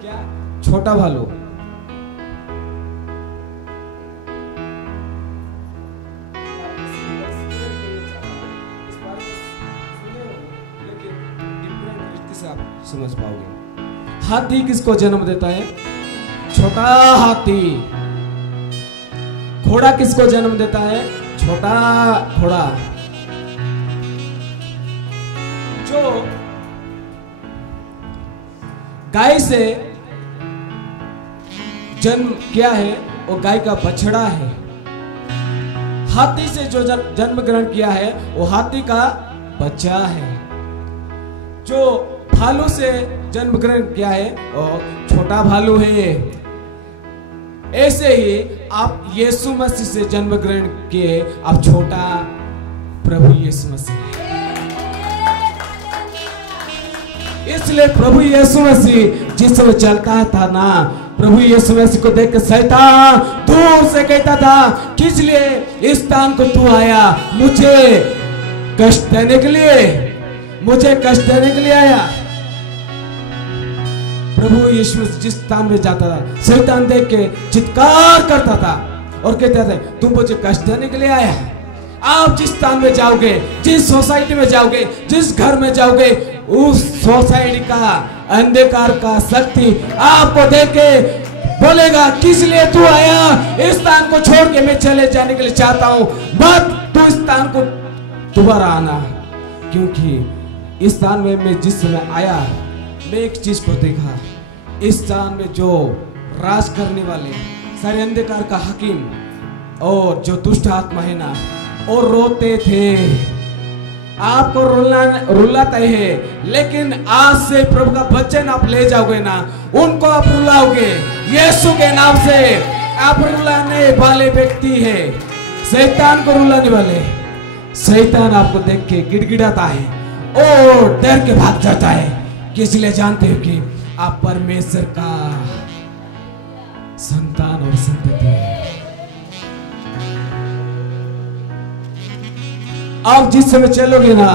क्या? छोटा भालू। से आप समझ पाओगे। हाथी किसको जन्म देता है? छोटा हाथी। घोड़ा किसको जन्म देता है? छोटा घोड़ा। जो गाय से जन्म किया है वो गाय का बछड़ा है। हाथी से जो जन्म ग्रहण किया है वो हाथी का बच्चा है। जो भालू से जन्म ग्रहण किया है वो छोटा भालू है। ऐसे ही आप यीशु मसीह से जन्म ग्रहण किए, आप छोटा प्रभु यीशु मसीह। इसलिए प्रभु यीशु मसीह जिस समय चलता था ना, प्रभु यीशु मसीह को देख के शैतान दूर से कहता था, किस लिए इस स्थान को तू आया? मुझे कष्ट देने के लिए, मुझे कष्ट देने के लिए आया। प्रभु यीशु जिस स्थान में जाता था, शैतान देख के चित्कार करता था और कहता था, तुम मुझे कष्ट देने के लिए आया। आप जिस स्थान में जाओगे, जिस सोसाइटी में जाओगे, जिस घर में जाओगे, उस सोसाइटी का अंधकार का शक्ति आपको देख के बोलेगा, किस लिए तू आया? इस स्थान को छोड़ के मैं चले जाने के लिए चाहता हूं, मत तू इस स्थान को दोबारा आना। क्योंकि इस स्थान में मैं जिस समय आया, मैं एक चीज को देखा, इस स्थान में जो राज करने वाले सारे अंधकार का हकीम और जो दुष्ट आत्मा है ना, और रोते थे। आपको रुलाते हैं, लेकिन आज से प्रभु का वचन आप ले जाओगे ना, उनको आप रुलाओगे। यीशु के नाम से आप रुलाने वाले व्यक्ति है, शैतान को रुलाने वाले। शैतान आपको देख के गिड़गिड़ाता है और डर के भाग जाता है। किस लिए? जानते हो कि आप परमेश्वर का संतान और संतति है। आप जिस समय चलोगे ना,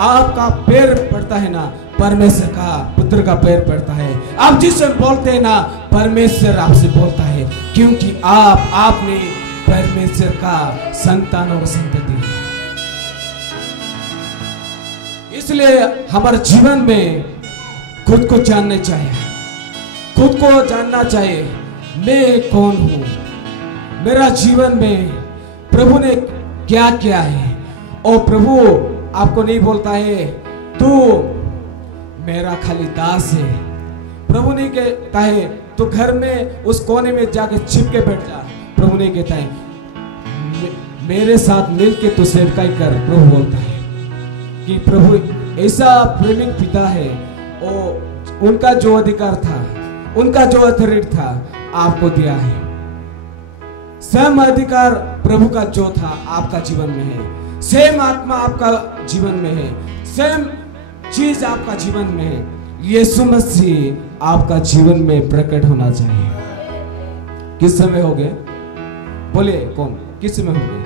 आपका पैर पड़ता है ना, परमेश्वर का पुत्र का पैर पड़ता है। आप जिस समय बोलते हैं ना, परमेश्वर आपसे बोलता है, क्योंकि आपने परमेश्वर का संतान और संतति है। इसलिए हमारे जीवन में खुद को जानना चाहिए, खुद को जानना चाहिए, मैं कौन हूं, मेरा जीवन में प्रभु ने क्या किया है। और प्रभु आपको नहीं बोलता है तू मेरा खाली दास है। प्रभु नहीं कहता है तो घर में उस कोने में जाके छिप के बैठ जा। प्रभु नहीं कहता है मेरे साथ मिलके तू सेवकाई कर। प्रभु बोलता है कि प्रभु ऐसा प्रेमिक पिता है, और उनका जो अधिकार था, उनका जो अथॉरिटी था, आपको दिया है। सेम अधिकार प्रभु का जो था आपका जीवन में है, सेम आत्मा आपका जीवन में है, सेम चीज आपका जीवन में है। यीशु मसीह आपका जीवन में प्रकट होना चाहिए। किस समय हो गए? बोले कौन? किस समय हो गए?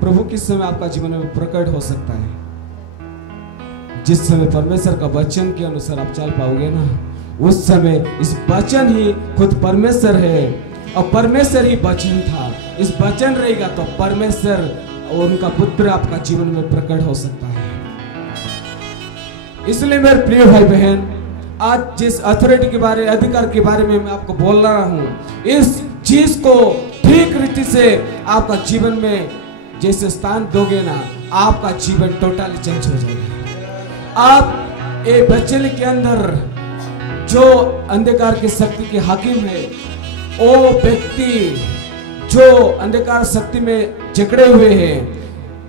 प्रभु किस समय आपका जीवन में प्रकट हो सकता है? जिस समय परमेश्वर का वचन के अनुसार आप चल पाओगे ना, उस समय इस वचन ही खुद परमेश्वर है और परमेश्वर ही वचन था। इस वचन रहेगा तो परमेश्वर और उनका पुत्र आपका जीवन में प्रकट हो सकता है। इसलिए मेरे प्रिय भाई बहन, आज जिस अथॉरिटी के बारे, अधिकार के बारे में मैं आपको बोल रहा हूं, इस चीज को ठीक रीति से आपका जीवन में जैसे स्थान दोगे ना, आपका जीवन टोटली चेंज हो जाएगा। आप एक बच्चे के अंदर जो अंधकार की शक्ति के हाकिम है, वो व्यक्ति जो अंधकार शक्ति में जकड़े हुए हैं,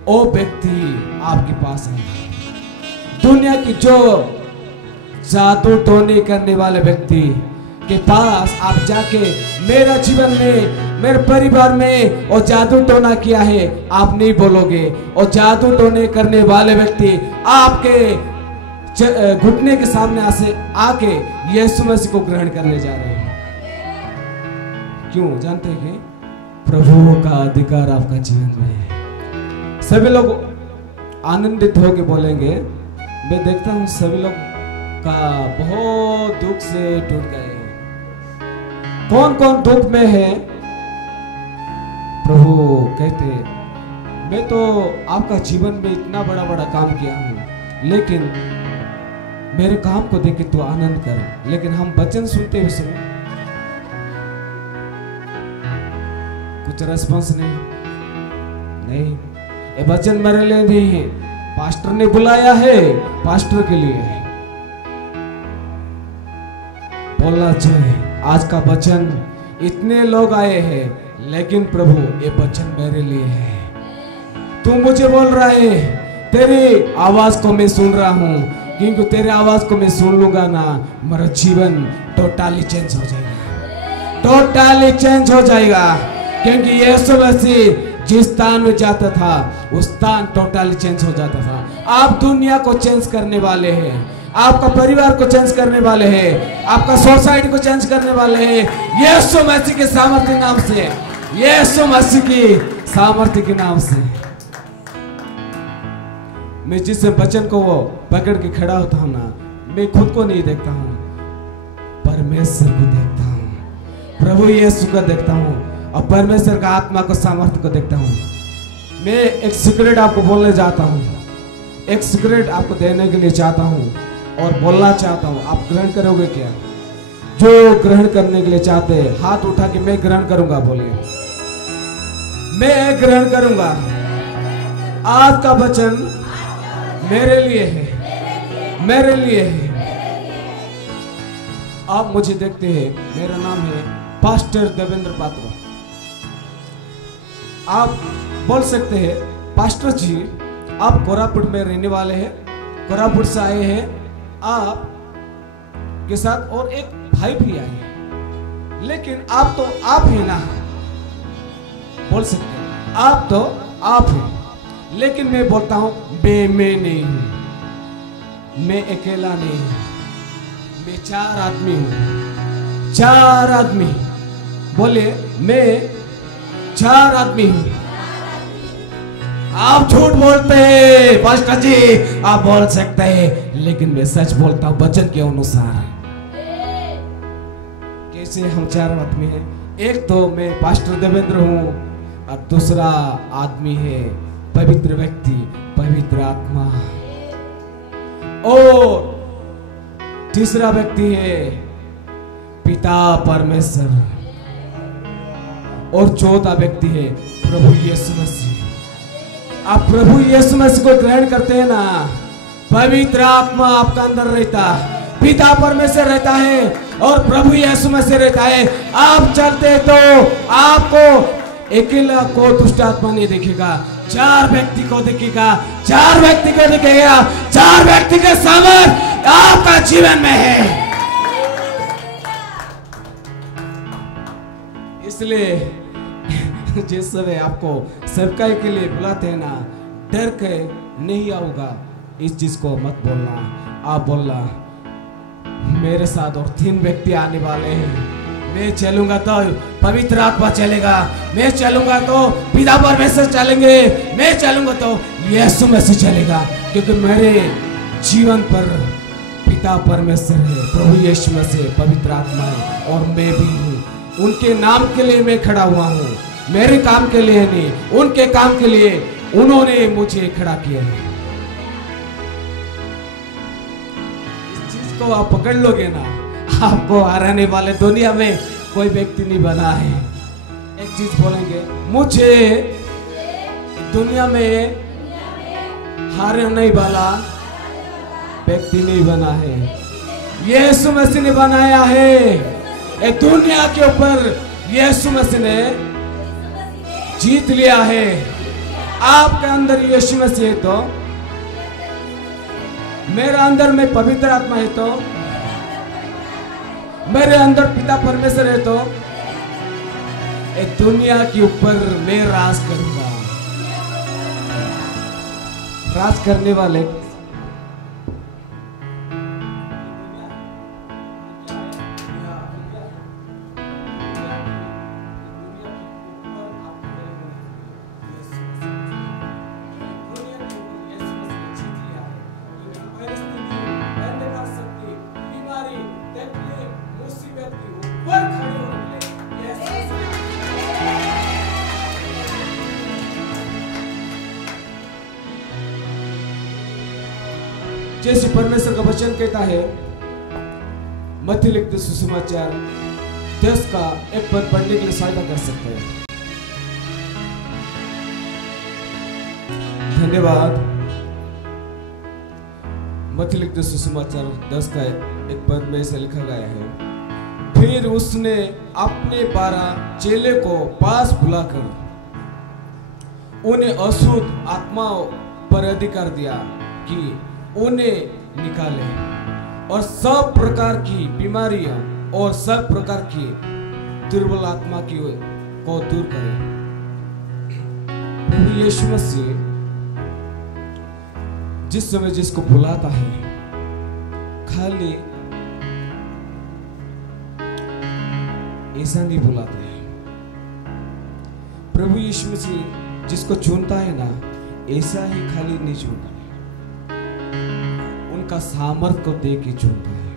वो व्यक्ति आपके पास आएगा। दुनिया की जो जादू टोने करने वाले व्यक्ति के पास आप जाके मेरा जीवन में, मेरे परिवार में और जादू टोना किया है, आप नहीं बोलोगे। और जादू टोने करने वाले व्यक्ति आपके घुटने के सामने आके यीशु मसीह को ग्रहण करने जा रहे हैं। क्यों? जानते हैं कि प्रभु का अधिकार आपका जीवन में है। सभी लोग आनंदित होकर बोलेंगे। मैं देखता हूं सभी लोग का बहुत दुख से टूट गए। कौन कौन दुख में है? प्रभु कहते मैं तो आपका जीवन में इतना बड़ा बड़ा काम किया हूं, लेकिन मेरे काम को देख के तू आनंद कर। लेकिन हम वचन सुनते हुए समय कुछ रिस्पॉन्स नहीं। ये वचन मेरे लिए नहीं है, पास्टर ने बुलाया है, पास्टर के लिए है। बोलना चाहिए आज का वचन, इतने लोग आए हैं लेकिन प्रभु ये वचन मेरे लिए है। तू मुझे बोल रहा है, तेरी आवाज को मैं सुन रहा हूँ, क्योंकि तेरी आवाज को मैं सुन लूंगा ना, मेरा जीवन टोटली चेंज हो जाएगा, टोटली चेंज हो जाएगा। क्योंकि यीशु मसीह जिस स्थान में जाता था उस स्थान टोटली चेंज हो जाता था। आप दुनिया को चेंज करने वाले हैं, आपका परिवार को चेंज करने वाले हैं, आपका सोसाइटी को चेंज करने वाले हैं यीशु मसीह के सामर्थ्य नाम से, यीशु मसीह की सामर्थ्य के नाम से। मैं जिस वचन को वो पकड़ के खड़ा होता हूँ ना, मैं खुद को नहीं देखता हूँ, परमेश्वर को देखता हूँ, प्रभु यीशु को देखता हूँ और परमेश्वर का आत्मा को सामर्थ्य को देखता हूँ। मैं एक सीक्रेट आपको बोलने जाता हूँ, एक सीक्रेट आपको देने के लिए चाहता हूँ और बोलना चाहता हूँ। आप ग्रहण करोगे क्या? जो ग्रहण करने के लिए चाहते हैं हाथ उठा के मैं ग्रहण करूंगा बोलिए, मैं ग्रहण करूंगा। आज का वचन मेरे लिए है, मेरे लिए है। आप मुझे देखते हैं, मेरा नाम है पास्टर देवेंद्र पात्रो। आप बोल सकते हैं पास्टर जी आप कोरापुट में रहने वाले हैं, कोरापुट से आए हैं, आप के साथ और एक भाई भी आए हैं, लेकिन आप तो आप है ना, बोल सकते हैं आप तो आप हैं। लेकिन मैं बोलता हूं मैं नहीं हूं, मैं अकेला नहीं हूं, मैं 4 आदमी हूं, 4 आदमी। बोले मैं 4 आदमी हूं। आप झूठ बोलते हैं पास्टर जी, आप बोल सकते हैं, लेकिन मैं सच बोलता हूं वचन के अनुसार। कैसे हम 4 आदमी हैं? एक तो मैं पास्टर देवेंद्र हूं और दूसरा आदमी है पवित्र व्यक्ति, पवित्र आत्मा, और तीसरा व्यक्ति है पिता परमेश्वर, और चौथा व्यक्ति है प्रभु यीशु मसीह। आप प्रभु यीशु मसीह को ग्रहण करते हैं ना, पवित्र आत्मा आपका अंदर रहता, पिता परमेश्वर रहता है और प्रभु यीशु मसीह रहता है। आप चलते तो आपको अकेला को दुष्ट आत्मा नहीं देखेगा, 4 व्यक्ति को देखेगा, 4 व्यक्ति को देखेगा, 4 व्यक्ति के सामर्थ्य आपका जीवन में है। इसलिए जिस समय आपको सेवकाई के लिए बुलाते हैं ना, डर के नहीं आऊंगा, इस चीज को मत बोलना। आप बोलना मेरे साथ और 3 व्यक्ति आने वाले हैं, मैं चलूंगा तो पवित्र आत्मा चलेगा, मैं चलूंगा तो पिता परमेश्वर चलेंगे, मैं चलूंगा तो यीशु मसीह चलेगा, क्योंकि मेरे जीवन पर पिता परमेश्वर है, प्रभु यीशु मसीह पवित्र आत्मा है और मैं भी हूँ। उनके नाम के लिए मैं खड़ा हुआ हूँ, मेरे काम के लिए नहीं, उनके काम के लिए उन्होंने मुझे खड़ा किया है। इस चीज को आप पकड़ लोगे ना, आपको हराने वाले दुनिया में कोई व्यक्ति नहीं बना है। एक चीज बोलेंगे, मुझे दुनिया में हारने वाला व्यक्ति नहीं बना है, यीशु मसीह ने बनाया है। ये दुनिया के ऊपर यीशु मसीह ने जीत लिया है। आपके अंदर यीशु मसीह है तो, मेरे अंदर में पवित्र आत्मा है तो, मेरे अंदर पिता परमेश्वर है तो, एक दुनिया के ऊपर मैं राज करूंगा। राज करने वाले जैसे परमेश्वर का वचन कहता है, मत्ती लिखित सुसमाचार 10 का एक पद पढ़ने के लिए सहायता कर सकते हैं। धन्यवाद। मत्ती लिखित सुसमाचार 10 का एक पद में ऐसा लिखा गया है, फिर उसने अपने 12 चेले को पास बुलाकर उन्हें अशुद्ध आत्माओं पर अधिकार दिया कि उन्हें निकाले और सब प्रकार की बीमारियां और सब प्रकार की दुर्बल आत्मा की को दूर करे। प्रभु यीशु मसीह जिस समय जिसको बुलाता है, खाली ऐसा नहीं बुलाता है। प्रभु यीशु मसीह जिसको चुनता है ना, ऐसा ही खाली नहीं चुनता है, उनका सामर्थ को दे के चुनता है,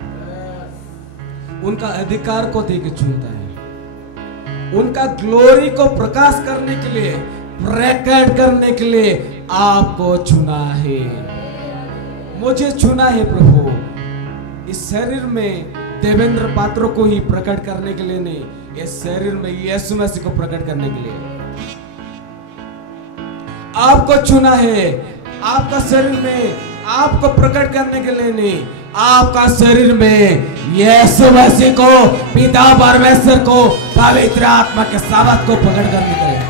उनका अधिकार को दे के चुनता है, उनका ग्लोरी को प्रकाश करने के लिए, प्रकट करने के लिए आपको चुना है, मुझे चुना है प्रभु। इस शरीर में देवेंद्र पात्रों को ही प्रकट करने के लिए नहीं, इस शरीर में यीशु मसीह को प्रकट करने के लिए आपको चुना है। आपका शरीर में आपको प्रकट करने के लिए नहीं, आपका शरीर में यीशु मसीह को, पिता परमेश्वर को, पवित्र आत्मा के सामर्थ को प्रकट करने के लिए,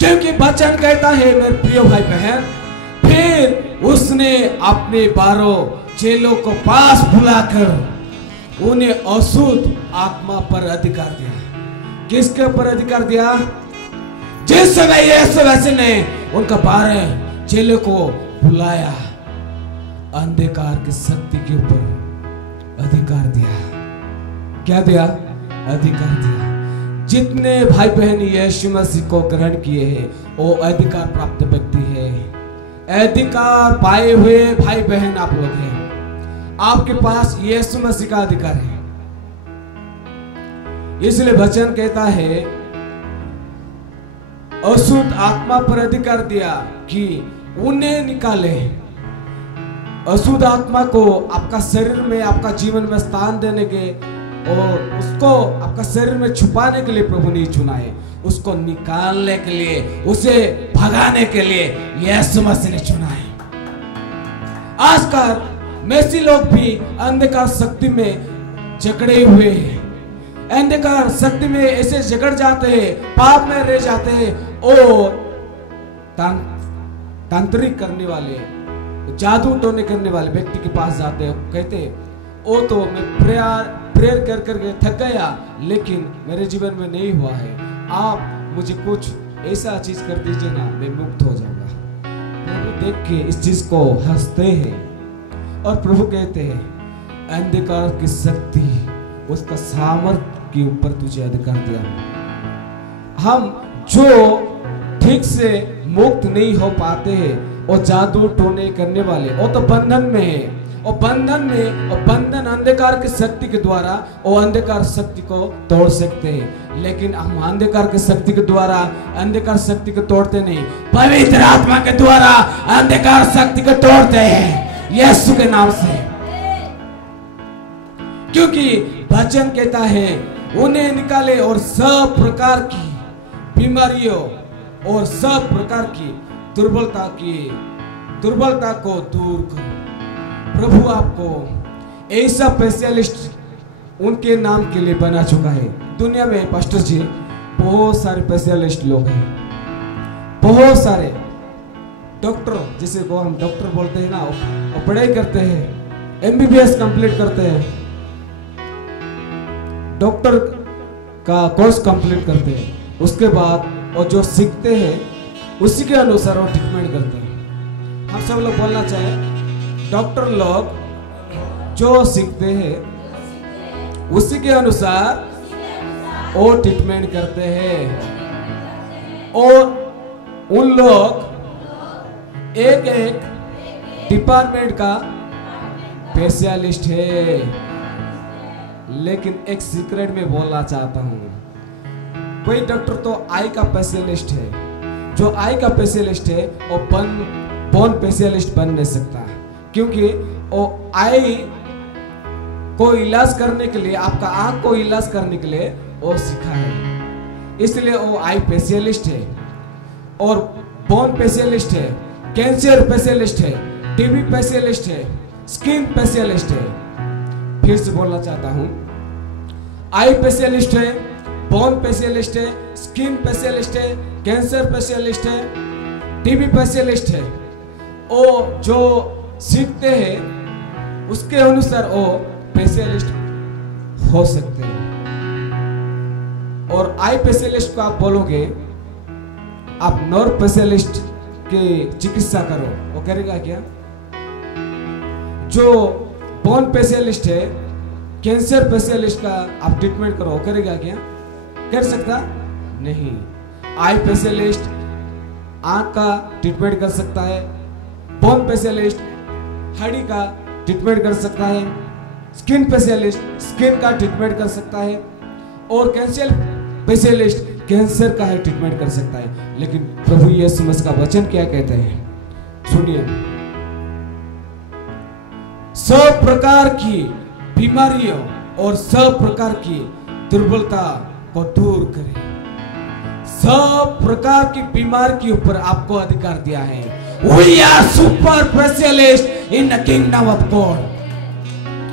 क्योंकि वचन कहता है मेरे प्रिय भाई बहन, फिर उसने अपने 12 चेलों को पास बुलाकर उन्हें अशुद्ध आत्मा पर अधिकार दिया। किसके ऊपर अधिकार दिया? जिस समय यीशु मसीह ने उनका 12 चेलों को बुलाया, अंधकार की शक्ति के ऊपर अधिकार दिया। क्या दिया? अधिकार दिया। जितने भाई बहन यीशु मसीह को ग्रहण किए हैं, वो अधिकार प्राप्त व्यक्ति है। अधिकार पाए हुए भाई बहन आप लोग हैं। आपके पास यीशु मसीह का अधिकार है। इसलिए वचन कहता है, अशुद्ध आत्मा पर अधिकार दिया कि उन्हें निकाले। अशुद्ध आत्मा को आपका शरीर में, आपका जीवन में स्थान देने के और उसको आपका शरीर में छुपाने के लिए प्रभु ने चुना है, उसको निकालने के लिए, उसे भगाने के लिए यीशु मसीह ने चुना है। आजकल मैसी लोग भी अंधकार शक्ति में जकड़े हुए हैं, अंधकार शक्ति में ऐसे जकड़ जाते हैं, पाप में रह जाते हैं और तांत्रिक करने वाले, जादू टोने करने वाले व्यक्ति के पास जाते हैं, कहते हैं ओ तो मैं प्रेयर कर करके थक गया, लेकिन मेरे जीवन में नहीं हुआ है, आप मुझे कुछ ऐसा चीज कर दीजिए ना, मैं मुक्त हो जाऊंगा। प्रभु देख के इस चीज को हंसते हैं और प्रभु कहते हैं, अंधकार की शक्ति, उसका सामर्थ के ऊपर तुझे अधिकार दिया। हम जो ठीक से मुक्त नहीं हो पाते हैं, और जादू टोने करने वाले, वो तो बंधन में है, और बंधन में, और बंधन अंधकार की शक्ति के द्वारा वो अंधकार शक्ति को तोड़ सकते हैं, लेकिन हम अंधकार की शक्ति के द्वारा अंधकार शक्ति को तोड़ते नहीं, पवित्र आत्मा के द्वारा अंधकार शक्ति को तोड़ते हैं यीशु के नाम से। क्योंकि वचन कहता है उन्हें निकाले और सब प्रकार की बीमारियों और सब प्रकार की दुर्बलता को दूर करो। प्रभु आपको ऐसा स्पेशलिस्ट उनके नाम के लिए बना चुका है। दुनिया में पास्टर जी बहुत सारे स्पेशलिस्ट लोग हैं, बहुत सारे डॉक्टर, जिसे को हम डॉक्टर बोलते हैं ना, वो पढ़ाई करते हैं, MBBS कंप्लीट करते हैं, डॉक्टर का कोर्स कंप्लीट करते हैं, उसके बाद और जो सीखते हैं उसी के अनुसार वो ट्रीटमेंट करते हैं। हम सब लोग बोलना चाहें, डॉक्टर लोग जो सीखते हैं उसी के अनुसार वो ट्रीटमेंट करते हैं, और उन लोग एक एक डिपार्टमेंट का स्पेशलिस्ट है। लेकिन एक सीक्रेट में बोलना चाहता हूँ, कोई डॉक्टर तो आई का स्पेशलिस्ट है, जो आई का स्पेशलिस्ट है वो बोन स्पेशलिस्ट बन नहीं सकता। क्योंकि वो आई को इलाज करने के लिए, आपका आंख को इलाज करने के लिए वो सीखा है, इसलिए वो आई स्पेशलिस्ट है और बोन स्पेशलिस्ट है, कैंसर स्पेशलिस्ट है, टीबी स्पेशलिस्ट है, स्किन स्पेशलिस्ट है। फिर से बोलना चाहता हूं, आई स्पेशलिस्ट है, बोन स्पेशलिस्ट है, स्किन स्पेशलिस्ट है, कैंसर स्पेशलिस्ट है, टीबी स्पेशलिस्ट है। वो जो सीखते हैं उसके अनुसार वो स्पेशलिस्ट हो सकते हैं। और आई स्पेशलिस्ट को आप बोलोगे आप नर्व स्पेशलिस्ट की चिकित्सा करो, वो करेगा क्या? जो बोन स्पेशलिस्ट है, कैंसर स्पेशलिस्ट का आप ट्रीटमेंट करो, वो करेगा क्या? कर सकता नहीं। आई स्पेशलिस्ट आंख का ट्रीटमेंट कर सकता है, बोन स्पेशलिस्ट हड्डी का ट्रीटमेंट कर सकता है, स्किन स्पेशलिस्ट स्किन का ट्रीटमेंट कर सकता है, और कैंसर स्पेशलिस्ट कैंसर का है ट्रीटमेंट कर सकता है। लेकिन प्रभु यीशु मसीह का वचन क्या कहते हैं? सुनिए, सब प्रकार की बीमारियों और सब प्रकार की दुर्बलता को दूर करे। सब प्रकार की बीमारी के ऊपर आपको अधिकार दिया है। We are super specialist in the kingdom of God।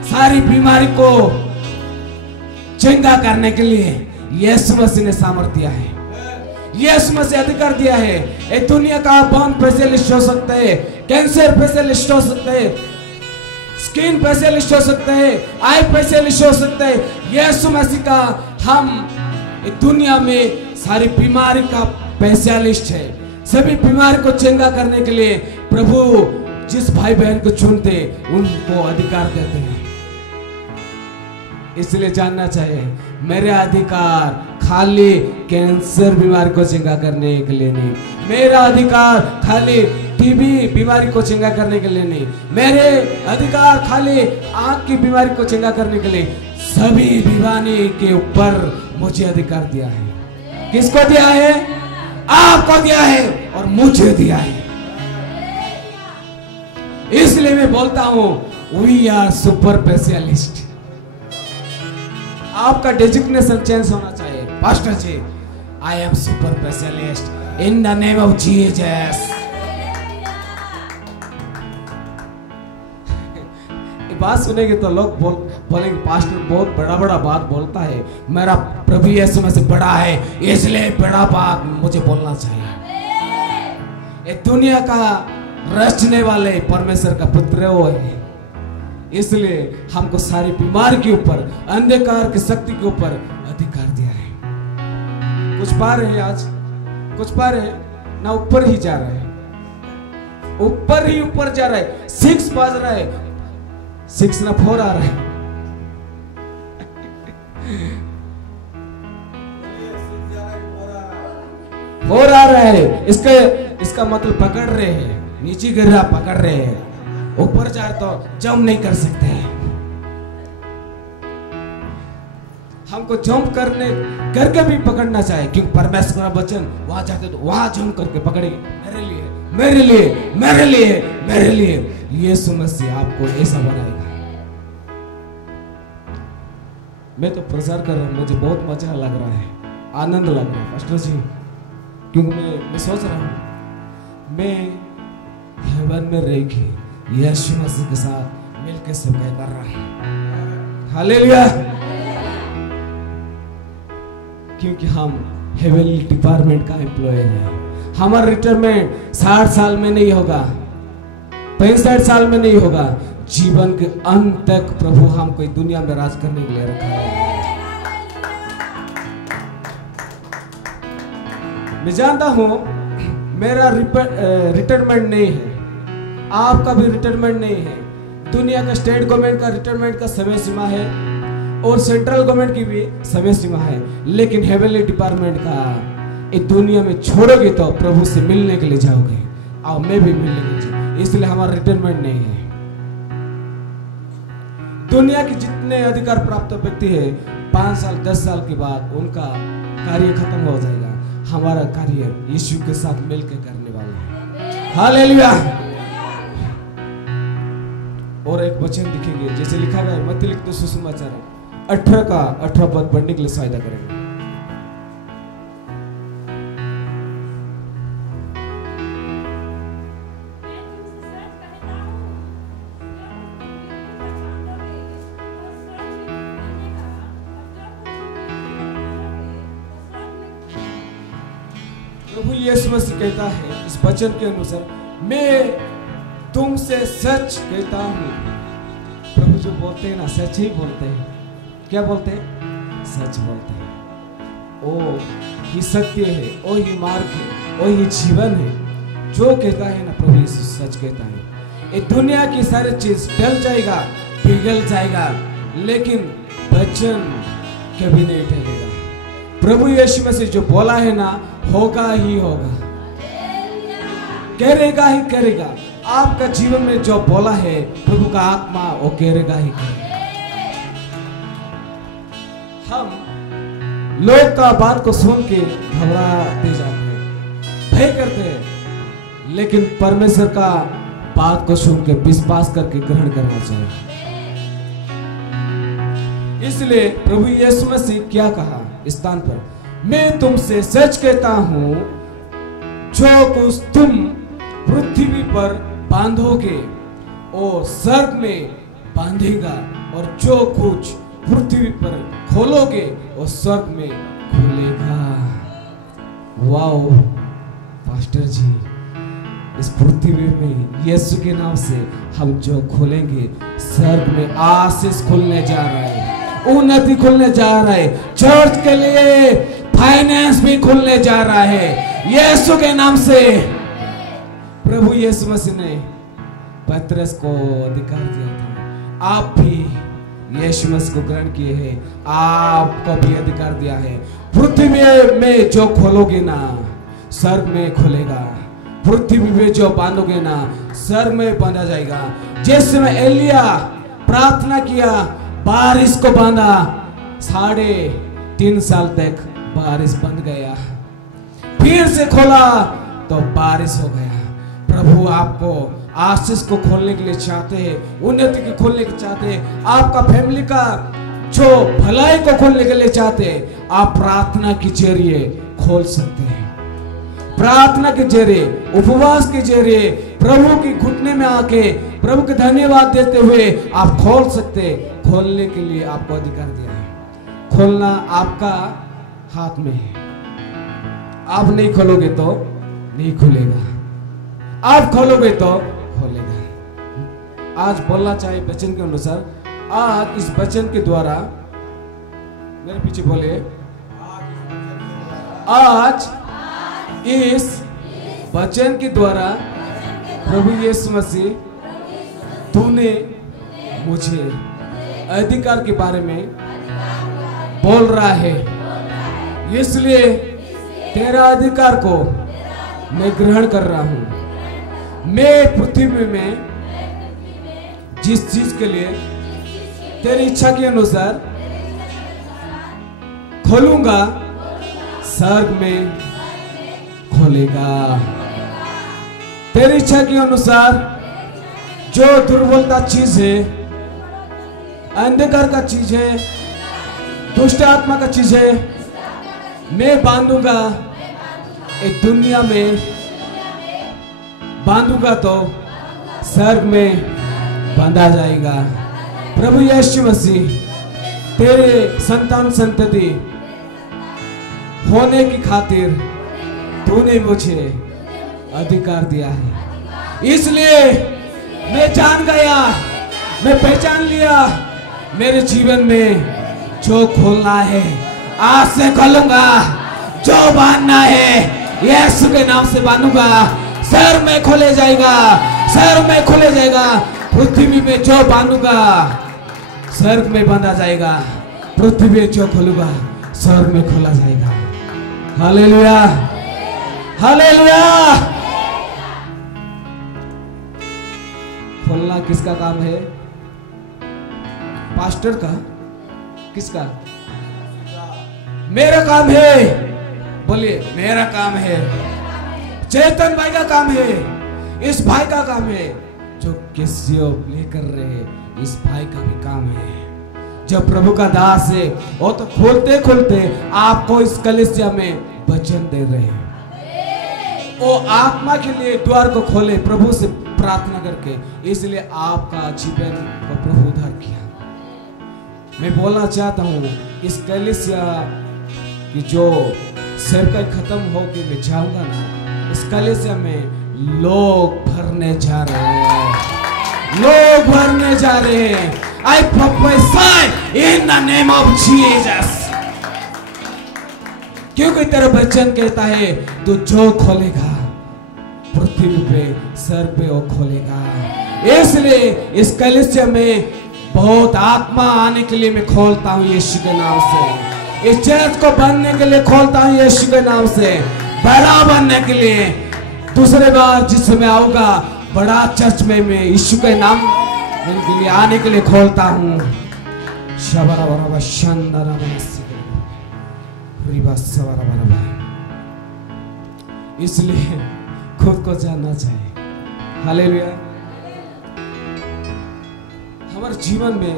सारी बीमारी को चंगा करने के लिए यीशु मसीह ने सामर्थ्य दिया है, यीशु मसीह अधिकार दिया है। ये दुनिया का बोन स्पेशलिस्ट हो सकता है, कैंसर स्पेशलिस्ट हो सकता है, स्किन स्पेशलिस्ट हो सकता है, आई स्पेशलिस्ट हो सकता है। यीशु मसीह का हम दुनिया में सारी बीमारी का स्पेशलिस्ट है। सभी बीमारी को चंगा करने के लिए प्रभु जिस भाई बहन को चुनते उनको अधिकार देते हैं। इसलिए जानना चाहिए, मेरा अधिकार खाली कैंसर बीमारी को चंगा करने के लिए नहीं, मेरा अधिकार खाली टीबी बीमारी को चंगा करने के लिए नहीं, मेरे अधिकार खाली आंख की बीमारी को चंगा करने के लिए, सभी बीमारी के ऊपर मुझे अधिकार दिया है। किसको दिया है? आपको दिया है और मुझे दिया है। इसलिए मैं बोलता हूं वी आर सुपर स्पेशलिस्ट। आपका डेजिग्नेशन चेंज होना चाहिए। Pastor ji, I am super specialist in the name of Jesus. बात सुनेंगे तो लोग बोलेंगे पास्टर बहुत बड़ा बड़ा बात बोलता है, मेरा प्रभु यीशु मसीह बड़ा है इसलिए बड़ा बात मुझे बोलना चाहिए। ये दुनिया का रचने वाले परमेश्वर का पुत्र वो है, इसलिए हमको सारी बीमारी के ऊपर, अंधकार की शक्ति के ऊपर अधिकार दिया है। कुछ पा रहे हैं आज, कुछ पा रहे हैं ना, ऊपर ही जा रहे हैं, ऊपर ही ऊपर जा रहा है। 6 बज रहा है, 6 ना 4 आ रहा है। हो रहा है, इसका मतलब पकड़ रहे हैं, नीचे गिर रहा पकड़ रहे हैं, ऊपर जा तो जंप नहीं कर सकते हैं। हमको जंप करके भी पकड़ना चाहिए, क्योंकि परमेश्वर का वचन वहां जाते तो वहां जंप करके पकड़ेंगे। मेरे लिए मेरे लिए मेरे लिए मेरे लिए यीशु मसीह आपको ऐसा बनाएगा। मैं तो प्रचार कर रहा हूं, मुझे बहुत मजा लग रहा है, आनंद लग रहा है पास्टर जी, क्योंकि मैं सोच रहा हूं मैं हेवन में रह के यीशु मसीह के साथ मिलकर सेवा कर रहा हूं। हालेलुया। क्योंकि हम हेवनली डिपार्टमेंट का एम्प्लॉय है। हमारा रिटायरमेंट 60 साल में नहीं होगा, 65 साल में नहीं होगा, जीवन के अंत तक प्रभु हमको दुनिया में राज करने के लिए रखा है। मैं जानता हूं मेरा रिटायरमेंट नहीं है, आपका भी रिटायरमेंट नहीं है। दुनिया का स्टेट गवर्नमेंट का रिटायरमेंट का समय सीमा है और सेंट्रल गवर्नमेंट की भी समय सीमा है, लेकिन हेवनली डिपार्टमेंट का इस दुनिया में छोड़ोगे तो प्रभु से मिलने के लिए जाओगे, और मैं भी मिलने के लिए, इसलिए हमारा रिटायरमेंट नहीं है। दुनिया के जितने अधिकार प्राप्त व्यक्ति है 5 साल 10 साल के बाद उनका कार्य खत्म हो जाएगा। हमारा कार्य यीशु के साथ मिलकर करने वाला है। हालेलुया। और एक वचन लिखेंगे, जैसे लिखा गया है मत्ती लिखित सुसमाचार 18 का 18 पद पढ़ने के लिए सहायता करेंगे। प्रभु यीशु मसीह कहता है इस वचन के अनुसार, मैं तुमसे सच कहता हूं। प्रभु जो बोलते हैं ना, सच ही बोलते हैं। क्या बोलते हैं? सच बोलते हैं। ओ ही सत्य है, ओ ही मार्ग है, ओ ही जीवन है। जो कहता है ना प्रभु यीशु सच कहता है। ये दुनिया की सारी चीज टल जाएगा, पिघल जाएगा, लेकिन वचन कभी नहीं टलेगा। प्रभु यीशु मसीह जो बोला है ना, होगा ही होगा, करेगा ही करेगा। आपका जीवन में जो बोला है प्रभु का आत्मा, वो करेगा ही करेगा। हम लोग का बात को सुन के घबराते जाते हैं, भय करते हैं, लेकिन परमेश्वर का बात को सुन के विश्वास करके ग्रहण करना चाहिए। इसलिए प्रभु यीशु मसीह क्या कहा इस स्थान पर, मैं तुमसे सच कहता हूं, जो कुछ तुम पृथ्वी पर बांधोगे वो स्वर्ग में बांधेगा, और जो कुछ पृथ्वी पर खोलोगे वो स्वर्ग में खुलेगा। वाओ पास्टर जी, इस पृथ्वी में यीशु के नाम से हम जो खोलेंगे, स्वर्ग में आशीष खुलने जा रहा है, उन्नति खुलने जा रहा है, चर्च के लिए फाइनेंस भी खुलने जा रहा है यीशु के नाम से। प्रभु यीशु मसीह ने पतरस को अधिकार दिया था, आप भी यीशु मसीह को ग्रहण किए हैं, आपको भी अधिकार दिया है। पृथ्वी में जो खोलोगे ना, स्वर्ग में खुलेगा, पृथ्वी में जो बांधोगे ना, स्वर्ग में बांधा जाएगा। जैसे में एलिया प्रार्थना किया, बारिश को बांधा, 3.5 साल तक बारिश बंद गया, फिर से खोला तो बारिश हो गया। प्रभु आपको आशीष को खोलने के लिए चाहते हैं, उन्नति को खोलने के चाहते हैं, आपका फैमिली का जो भलाई को खोलने के लिए चाहते हैं। आप प्रार्थना के जरिए खोल सकते हैं, प्रार्थना के जरिए, उपवास के जरिए, प्रभु की घुटने में आके प्रभु के धन्यवाद देते हुए आप खोल सकते। खोलने के लिए आपको अधिकार दिया है, खोलना आपका हाथ में है। आप नहीं खोलोगे तो नहीं खुलेगा, आप खोलोगे तो खोलेगा। आज बोलना चाहिए वचन के अनुसार। आज इस वचन के द्वारा, मेरे पीछे बोले, आज इस वचन के द्वारा प्रभु यीशु मसीह, तूने मुझे अधिकार के बारे में बोल रहा है, इसलिए तेरा अधिकार को मैं ग्रहण कर रहा हूं। मैं पृथ्वी में जिस चीज के लिए तेरी इच्छा के अनुसार खोलूंगा, स्वर्ग में खोलेगा। तेरी इच्छा के अनुसार जो दुर्बलता चीज है, अंधकार का चीज है, दुष्ट आत्मा का चीज है, मैं बांधूंगा। एक दुनिया में बांधूंगा तो स्वर्ग में बांधा जाएगा। प्रभु यीशु मसीह, तेरे संतान संतति होने की खातिर तूने मुझे अधिकार दिया है। इसलिए मैं जान गया, मैं पहचान लिया, मेरे जीवन में जो खोलना है आज से खोलूंगा, जो बांधना है यीशु के नाम से बांधूंगा। स्वर्ग में खोले जाएगा, स्वर्ग में खोले जाएगा। पृथ्वी में जो बांधूंगा स्वर्ग में बांधा जाएगा, पृथ्वी में जो खोलूंगा स्वर्ग में खोला जाएगा। Hallelujah, hallelujah. खोलना किसका काम है? पास्टर का? किसका? मेरा काम है। बोलिए, मेरा काम है। चेतन भाई का काम है, इस भाई का काम है। जो कैसियो लेकर रहे, इस भाई का भी काम है। जब प्रभु का दास है वो तो खोलते खोलते आपको इस कलीसिया में वचन दे रहे हैं। वो आत्मा के लिए द्वार को खोले प्रभु से प्रार्थना करके, इसलिए आपका जीवन को प्रभु उद्धार किया। मैं बोलना चाहता हूँ इस कलीसिया की जो सर्कल खत्म होके मैं जाऊंगा ना, इस कलीसिया में लोग भरने जा रहे हैं, लोग भरने जा रहे हैं। I prophesy in the name of Jesus, क्योंकि तेरा वचन कहता है तू जो खोलेगा पृथ्वी पे स्वर्ग पे वो खोलेगा। इसलिए इस कलीसिया में बहुत आत्मा आने के लिए मैं खोलता हूँ यीशु के नाम से। इस चर्च को बनने के लिए खोलता हूँ यीशु के नाम से, बड़ा बनने के लिए। दूसरे बार जिस समय आऊंगा बड़ा चर्च में मैं यीशु के नाम के लिए आने के लिए खोलता हूँ। इसलिए खुद को जानना चाहिए। हालेलुया। हमारे जीवन में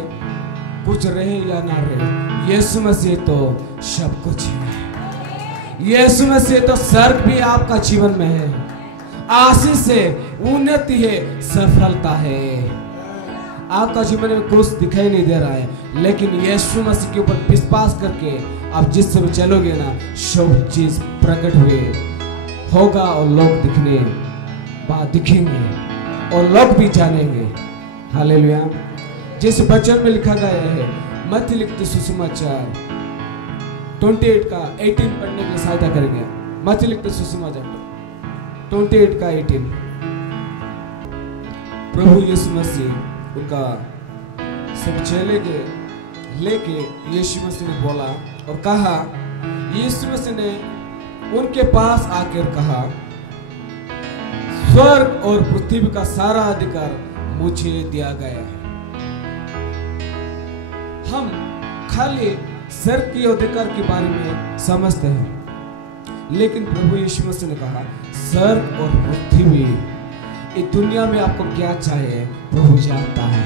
कुछ रहे या ना रहे, यीशु मसीह तो सब कुछ है। यीशु मसीह तो स्वर्ग भी आपका जीवन में है, आशीष है, उन्नति है, सफलता है। आपका जीवन में कुछ दिखाई नहीं दे रहा है, लेकिन यीशु मसीह के ऊपर विश्वास करके आप जिस समय चलोगे ना, सब चीज प्रकट हुए होगा और लोग दिखेंगे और लोग भी जानेंगे। हालेलुया। जिस वचन में लिखा गया है, मत्ती लिखित सुसमाचार 28 का 18 पढ़ने की सहायता करेंगे। मत्ती लिखित सुसमाचार 28 का 18। प्रभु यीशु मसीह उनका सब चेले के लेके यीशु मसीह ने बोला और कहा, यीशु मसीह ने उनके पास आकर कहा, स्वर्ग और पृथ्वी का सारा अधिकार मुझे दिया गया है। हम खाली स्वर्ग के अधिकार के बारे में समझते हैं, लेकिन प्रभु यीशु मसीह ने कहा स्वर्ग और पृथ्वी, इस दुनिया में आपको क्या चाहिए प्रभु जानता है।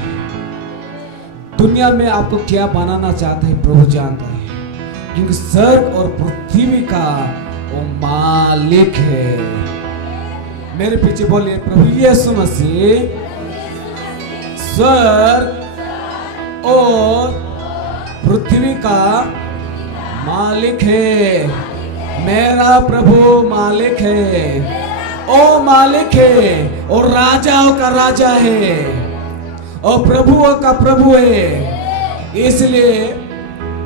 दुनिया में आपको क्या बनाना चाहता है प्रभु जानता है, क्योंकि स्वर्ग और पृथ्वी का वो मालिक है। मेरे पीछे बोलिए, प्रभु यीशु मसीह स्वर्ग और पृथ्वी का मालिक है। मेरा प्रभु मालिक है, ओ मालिक है, और राजाओं का राजा है, और प्रभुओं का प्रभु है। इसलिए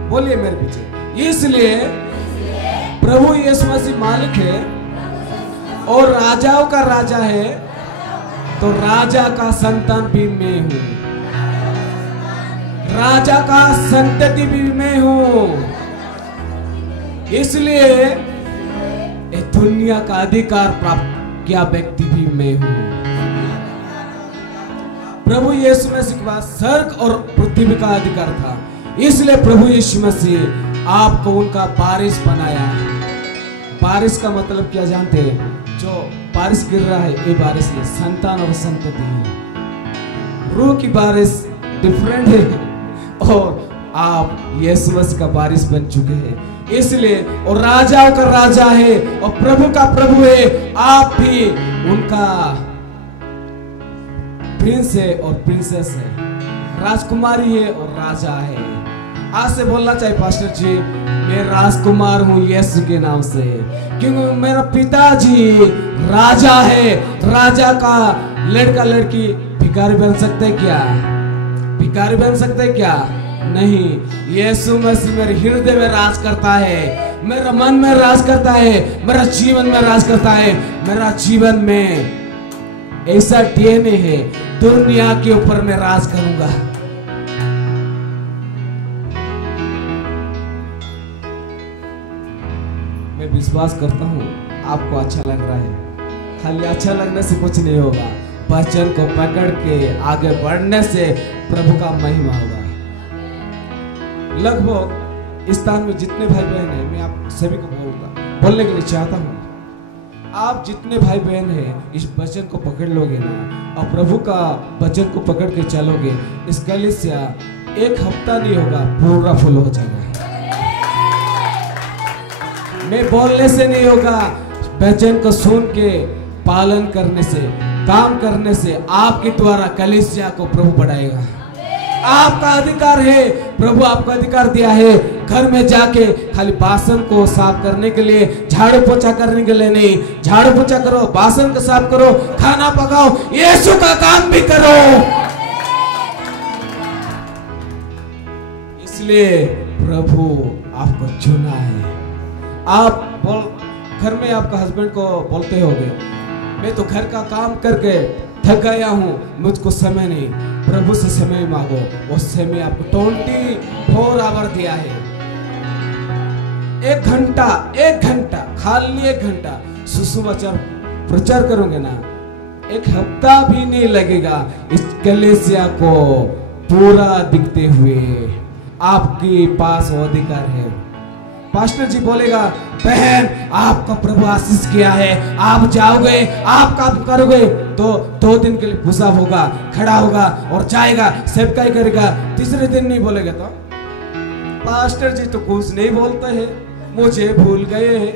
बोलिए मेरे पीछे, इसलिए प्रभु यीशु मसीह मालिक है और राजाओं का राजा है, तो राजा का संतान भी मैं हूं, राजा का संतति भी मैं हूं। इसलिए इस दुनिया का अधिकार प्राप्त किया व्यक्ति भी मैं हूं। प्रभु यीशु मसीह के पास स्वर्ग और पृथ्वी का अधिकार था, इसलिए प्रभु यीशु मसीह आपको उनका वारिस बनाया। वारिस का मतलब क्या जानते हैं? जो बारिश गिर रहा है ये बारिश है, संतान और संतति है। रूह की बारिश डिफरेंट है और आप यीशु मसीह का बारिश बन चुके हैं। इसलिए और राजाओं का राजा है और प्रभु का प्रभु है। आप भी उनका प्रिंस है और प्रिंसेस है, राजकुमारी है और राजा है। आज से बोलना चाहिए पास्टर जी, मैं राजकुमार हूँ यीशु के नाम से, क्योंकि मेरा पिताजी राजा है। राजा का लड़का लड़की भिखारी बन सकते क्या? भिखारी बन सकते क्या? नहीं। यीशु मसीह मेरे हृदय में राज करता है, मेरा मन में राज करता है, मेरा जीवन में राज करता है। मेरा जीवन में ऐसा डीएनए है, दुनिया के ऊपर मैं राज करूंगा। मैं विश्वास करता हूँ आपको अच्छा लग रहा है। खाली अच्छा लगने से कुछ नहीं होगा, वचन को पकड़ के आगे बढ़ने से प्रभु का महिमा होगा। लगभग इस स्थान में जितने भाई बहन हैं, मैं आप सभी को बोलने के लिए चाहता हूँ, आप जितने भाई बहन हैं इस वचन को पकड़ लोगे ना और प्रभु का वचन को पकड़ के चलोगे, इस कलीसिया एक हफ्ता नहीं होगा, पूरा फुल हो जाएगा। मैं बोलने से नहीं होगा, वचन को सुन के पालन करने से, काम करने से आपके द्वारा कलीसिया को प्रभु बढ़ाएगा। आपका अधिकार है, प्रभु आपको अधिकार दिया है घर में जाके खाली बासन को साफ करने के लिए, झाड़ू पोछा करने के लिए नहीं। झाड़ू पोछा करो, बासन को साफ करो, खाना पकाओ, यीशु का काम भी करो। इसलिए प्रभु आपको चुना है। आप घर में आपका हस्बैंड को बोलते होगे, मैं तो घर का काम करके थक गया हूँ, मुझको समय नहीं। प्रभु से समय मांगो, वो समय आपको 24 आवर दिया है। 1 घंटा खाली 1 घंटा सुसमाचार प्रचार करोगे ना, 1 हफ्ता भी नहीं लगेगा इस कलीसिया को पूरा दिखते हुए। आपके पास वो अधिकार है। पास्टर जी बोलेगा, बहन आपका प्रभु आशीष किया है, आप जाओगे, आप काम करोगे तो 2 दिन के लिए भूसा होगा, खड़ा होगा और जाएगा, सेवकाई करेगा। तीसरे दिन नहीं बोलेगा तो पास्टर जी तो कुछ नहीं बोलते हैं, मुझे भूल गए हैं।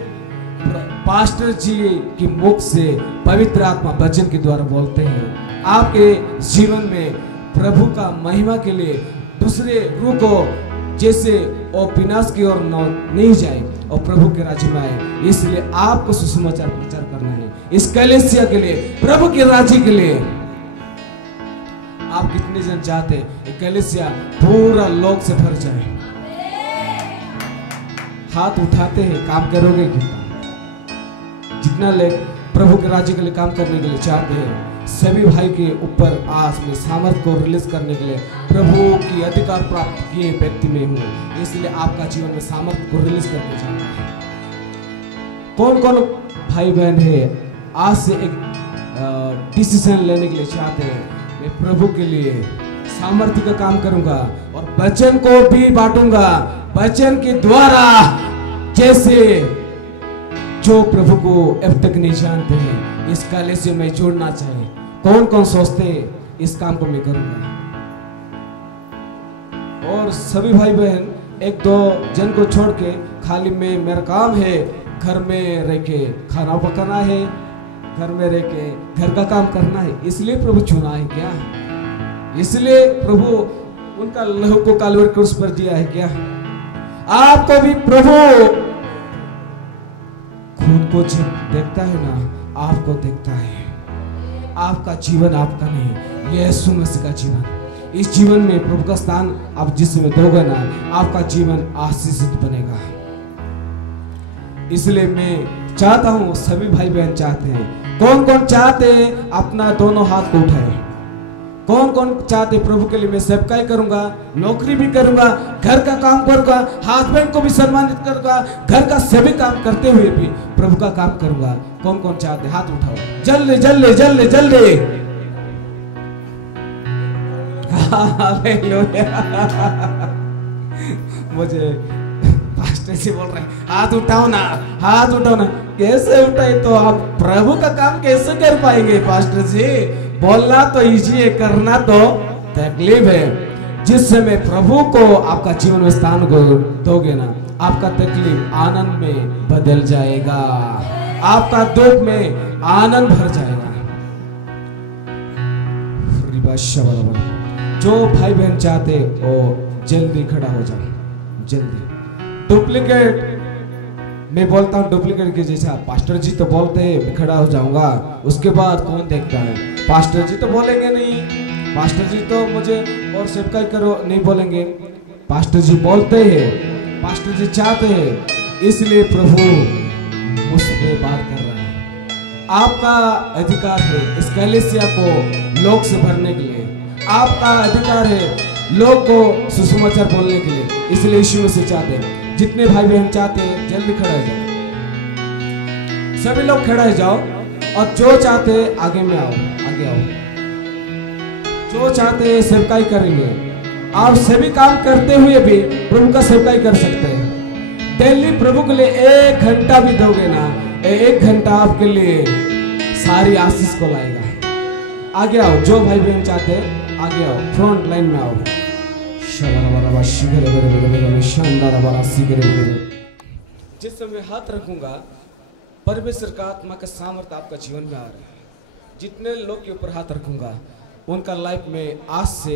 पास्टर जी की मुख से पवित्र आत्मा वचन के द्वारा बोलते हैं। आपके जीवन में प्रभु का महिमा के लिए दूसरे रूह को जैसे और विनाश की ओर नहीं जाए और प्रभु के राज्य में आए, इसलिए आपको सुसमाचार प्रचार करना है इस कलीसिया के लिए, प्रभु के राज्य के लिए। आप कितने जन चाहते हैं कलीसिया पूरा लोक से भर जाए? हाथ उठाते हैं, काम करोगे कितना? जितना लोग प्रभु के राज्य के लिए काम करने के लिए चाहते हैं, सभी भाई के ऊपर आज में सामर्थ को रिलीज करने के लिए प्रभु की अधिकार प्राप्त किए व्यक्ति में हूँ, इसलिए आपका जीवन में सामर्थ को रिलीज करने चाहता है। कौन कौन भाई बहन है आज से एक डिसीजन लेने के लिए चाहते हैं, मैं प्रभु के लिए सामर्थ्य का काम करूंगा और वचन को भी बांटूंगा, वचन के द्वारा जैसे जो प्रभु को अब तक नहीं जानते हैं इस कलीसिया में जोड़ना चाहिए। कौन कौन सोचते हैं इस काम को मैं करूंगा? और सभी भाई बहन 1-2 जन को छोड़ के खाली में मेरा काम है घर में रह के खाना पकाना है, घर में रह के घर का काम करना है, इसलिए प्रभु चुना है क्या? इसलिए प्रभु उनका लहू को कालवरी क्रूस पर दिया है क्या? आपको भी प्रभु खुद को देखता है ना, आपको देखता है। आपका जीवन आपका नहीं, यीशु मसीह का जीवन। इस जीवन में प्रभु का स्थान आप जिसमें दोगे ना, आपका जीवन आशीषित बनेगा। इसलिए मैं चाहता हूं, सभी भाई बहन चाहते हैं, कौन कौन चाहते हैं अपना दोनों हाथ को उठाए। कौन कौन चाहते प्रभु के लिए मैं सेवकाई करूंगा, नौकरी भी करूंगा, घर का काम करूंगा, हस्बैंड को भी सम्मानित करूंगा, घर का सभी काम करते हुए भी प्रभु का काम करूंगा। कौन कौन चाहते? हाथ उठाओ, जल्दी जल्दी जल्दी जल्दी। मुझे पास्टर जी बोल रहे हैं हाथ उठाओ ना, हाथ उठाओ ना। कैसे उठाए? तो आप प्रभु का काम कैसे कर पाएंगे पास्टर जी? बोलना तो इजी है, करना तो तकलीफ है। जिस समय प्रभु को आपका जीवन में स्थान को दोगे ना, आपका तकलीफ आनंद में बदल जाएगा, आपका दुख में आनंद भर जाएगा। जो भाई बहन चाहते वो जल्दी खड़ा हो जाओ, जल्दी। डुप्लीकेट मैं बोलता हूँ डुप्लीकेट के जैसा, पास्टर जी तो बोलते हैं मैं खड़ा हो जाऊंगा, उसके बाद कौन देखता है? पास्टर जी तो बोलेंगे नहीं, पास्टर जी तो मुझे और सेवकाई करो नहीं बोलेंगे। पास्टर जी बोलते हैं, पास्टर जी चाहते हैं, इसलिए प्रभु मुझसे बात कर रहा है। आपका अधिकार है इस कलीसिया को लोक से भरने के लिए, आपका अधिकार है लोग को सुसमाचार बोलने के लिए। इसलिए यीशु मसीह चाहते हैं, जितने भाई बहन चाहते हैं जल्दी खड़ा हो जाओ, सभी लोग खड़ा हो जाओ। और जो चाहते हैं आगे में आओ, आगे आओ। जो चाहते हैं सेवकाई करेंगे, आप सभी काम करते हुए भी प्रभु का सेवकाई कर सकते हैं। डेली प्रभु के लिए 1 घंटा भी दोगे ना, 1 घंटा आपके लिए सारी आशीष को लाएगा। आगे आओ, जो भाई बहन चाहते हैं आगे आओ, फ्रंट लाइन में आओ। जिस समय हाथ रखूंगा परमेश्वर का आत्मा का सामर्थ्य आपका जीवन में आ रहा है। जितने लोग के ऊपर हाथ रखूंगा उनका लाइफ में आज से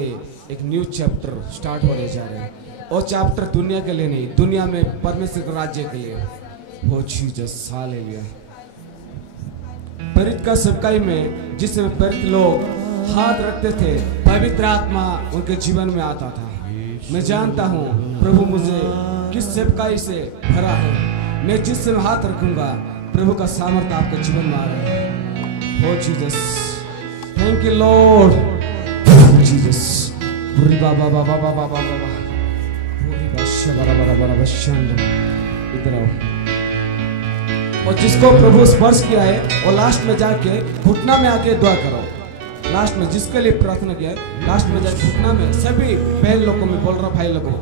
एक न्यू चैप्टर स्टार्ट होने जा रहे हैं। और चैप्टर दुनिया के लिए नहीं, दुनिया में परमेश्वर के राज्य के लिए। वो जीसस हालेलुया। प्रेरित का सेवकाई में जिस समय प्रेरित लोग हाथ रखते थे पवित्र आत्मा उनके जीवन में आता था। मैं जानता हूँ प्रभु मुझे किस सेवकाई से भरा है। मैं जिस समय हाथ रखूंगा प्रभु का सामर्थ्य आपके जीवन में आ रहा है। हो Jesus, thank you Lord Jesus. बाबा बाबा बाबा बाबा इधर आओ। और जिसको प्रभु स्पर्श किया है वो लास्ट में जाके घुटना में आके दुआ करो। लास्ट में जिसके लिए प्रार्थना किया है लास्ट में जाके घुटना में सभी बहन लोगों में बोल रहा, भाई लोगों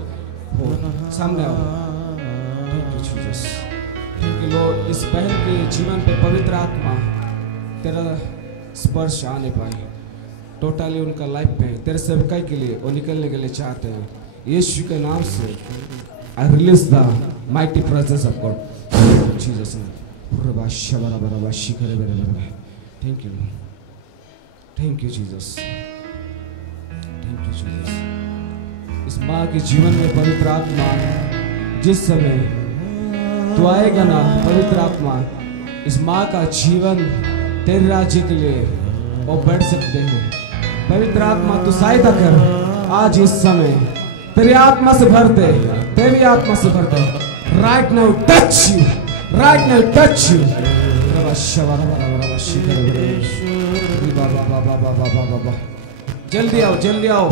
सामने आओ। Thank you Jesus, thank you Lord. इस बहन के जीवन पे पवित्र आत्मा तेरा स्पर्श आने पाए। टोटली उनका लाइफ में तेरे सेवकाई के लिए वो निकलने के लिए चाहते हैं। यीशु के नाम से I release the mighty presence of God Jesus. Thank you, thank you Jesus, thank you Jesus. इस माँ के जीवन में पवित्र आत्मा जिस समय तो आएगा ना, पवित्र आत्मा इस माँ का जीवन तेरे राज्य के लिए वो बढ़ सकते हैं। पवित्र आत्मा तू सहायता कर आज इस समय तेरी आत्मा से भर दे, तेरी आत्मा से भर दे। Right now touch you, right now touch you. जल्दी आओ, जल्दी आओ।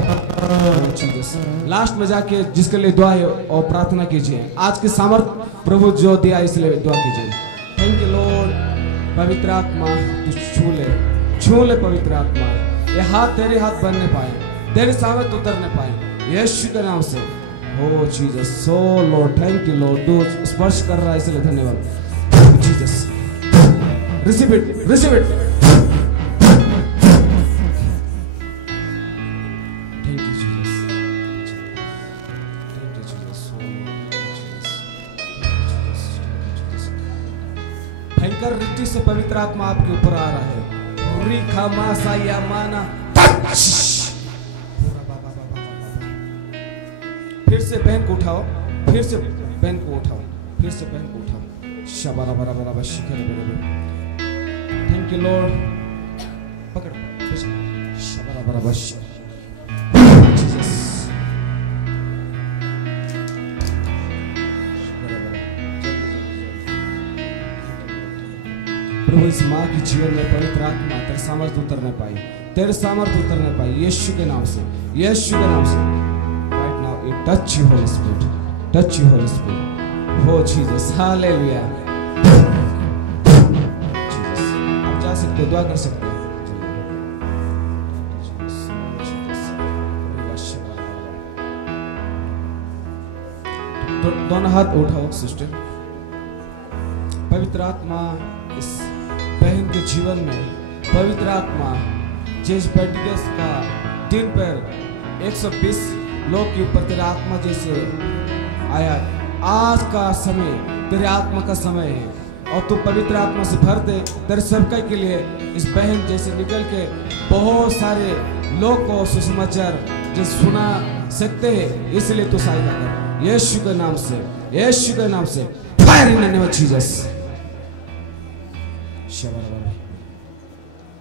लास्ट में जाके जिसके लिए दुआ है और प्रार्थना कीजिए। आज की सामर्थ्य प्रभु जो दिया इसलिए दुआ कीजिए। Thank you Lord. पवित्र आत्मा तू छू ले पवित्र आत्मा। ये हाथ तेरे हाथ बनने पाए, तेरे सामर्थ्य उतरने पाए यीशु के नाम से। Oh Jesus, so Lord, thank you Lord. तू स्पर्श कर रहा है इसलिए धन्यवाद Jesus. Receive it, receive it. Thank you Jesus, thank you Jesus, भयंकर रीति से पवित्र आत्मा आपके ऊपर आ रहा है। फिर से बहन को उठाओ, फिर से बहन को उठाओ, फिर से बहन को उठाओ। शबारा बरा बरा बशिकर बरा। Thank you Lord. पकड़, शबारा बरा बश। जीसस, प्रभु इस माँ के जीवन में पवित्र आत्मा तेरे सामर्थ्य उतरने पाई, तेरे सामर्थ्य उतरने पाई यीशु के नाम से, यीशु के नाम से। Right now you touch you Holy Spirit, touch you Holy spirit. हो जीसस, हालेलुया। जीसस, आप जा सकते हो, दुआ कर सकते हो। दोनों हाथ उठाओ सिस्टर। पवित्र आत्मा इस बहन के जीवन में, पवित्र आत्मा जिस पेंटिकस्ट का दिन पर 120 लोग के ऊपर तेरे आत्मा जैसे आया, आज का समय तेरे आत्मा का समय है और तू पवित्र आत्मा से भर दे। तेरे सबका के लिए इस बहन जैसे निकल के बहुत सारे लोग को सुसमाचार जो सुना सकते हैं, इसलिए तू सहायता कर यीशु के नाम से, यीशु के नाम से। Fire in the name of Jesus.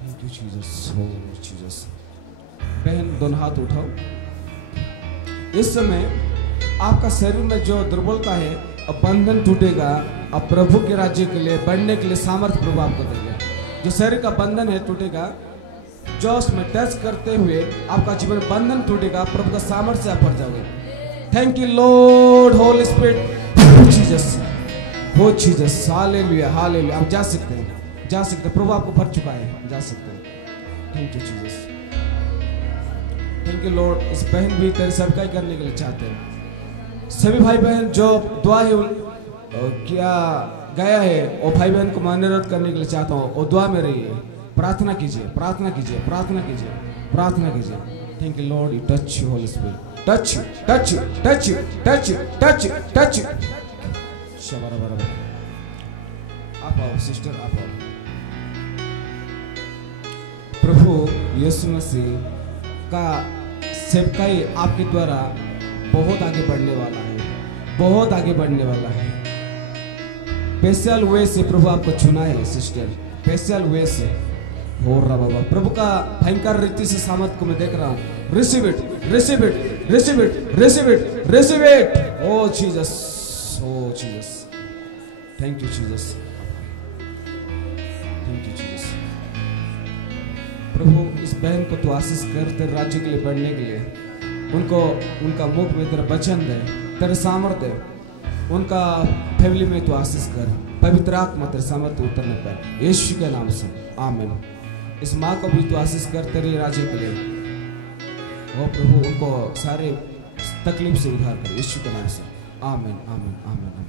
Thank you Jesus, हो जीसस। बहन दोनों हाथ उठाओ। इस समय आपका शरीर में जो दुर्बलता है अब बंधन टूटेगा। अब प्रभु के राज्य के लिए बढ़ने के लिए सामर्थ्य प्रभु आपको देगा। जो शरीर का बंधन है टूटेगा, जो उसमें टच करते हुए आपका जीवन बंधन टूटेगा, प्रभु का सामर्थ्य से आप बढ़ जाओगे। Thank you Lord, Holi spirit Jesus, हो जीसस, हालेलुया, हालेलुया। आप जा सकते हैं, जा सकते हैं, प्रभु आपको भर चुका है, जा सकते हैं। Thank you Jesus, thank you Lord. इस बहन भी तेरे सबका करने के लिए चाहते हैं। सभी भाई बहन जो दुआ है क्या गया है वो भाई बहन को मैं अनुरोध करने के लिए चाहता हूँ, वो दुआ में रहिए, प्रार्थना कीजिए, प्रार्थना कीजिए, प्रार्थना कीजिए, प्रार्थना कीजिए। Thank you Lord, you touch you Holy Spirit, touch touch touch touch touch touch. शबारा बराबर, आप आओ सिस्टर, आप आओ। प्रभु यीशु मसीह का सेवकाई आपके द्वारा बहुत आगे बढ़ने वाला है, बहुत आगे बढ़ने वाला है। स्पेशल वे से प्रभु आपको चुना है सिस्टर, स्पेशल वे से हो रहा बाबा। प्रभु का भयंकर रीति से सामर्थ को मैं देख रहा हूँ। Receive it, receive it, receive it, receive it, receive it. Oh Jesus, oh Jesus, thank you Jesus, thank you Jesus. प्रभु इस बहन को तो आशीष कर, तेरे राज्य के लिए बढ़ने के लिए उनको, उनका मुख में तेरा वचन दे, तेरे सामर्थ्य, उनका फैमिली में तो आशीष कर, पवित्र आत्मा तेरे सामर्थ्य उतरने पर, यीशु के नाम से आमीन। इस माँ को भी तो आशीष कर तेरे राज्य के लिए, ओ प्रभु उनको सारे तकलीफ से उद्धार कर, यीशु के नाम से आमीन, आमीन, आमीन, आमीन।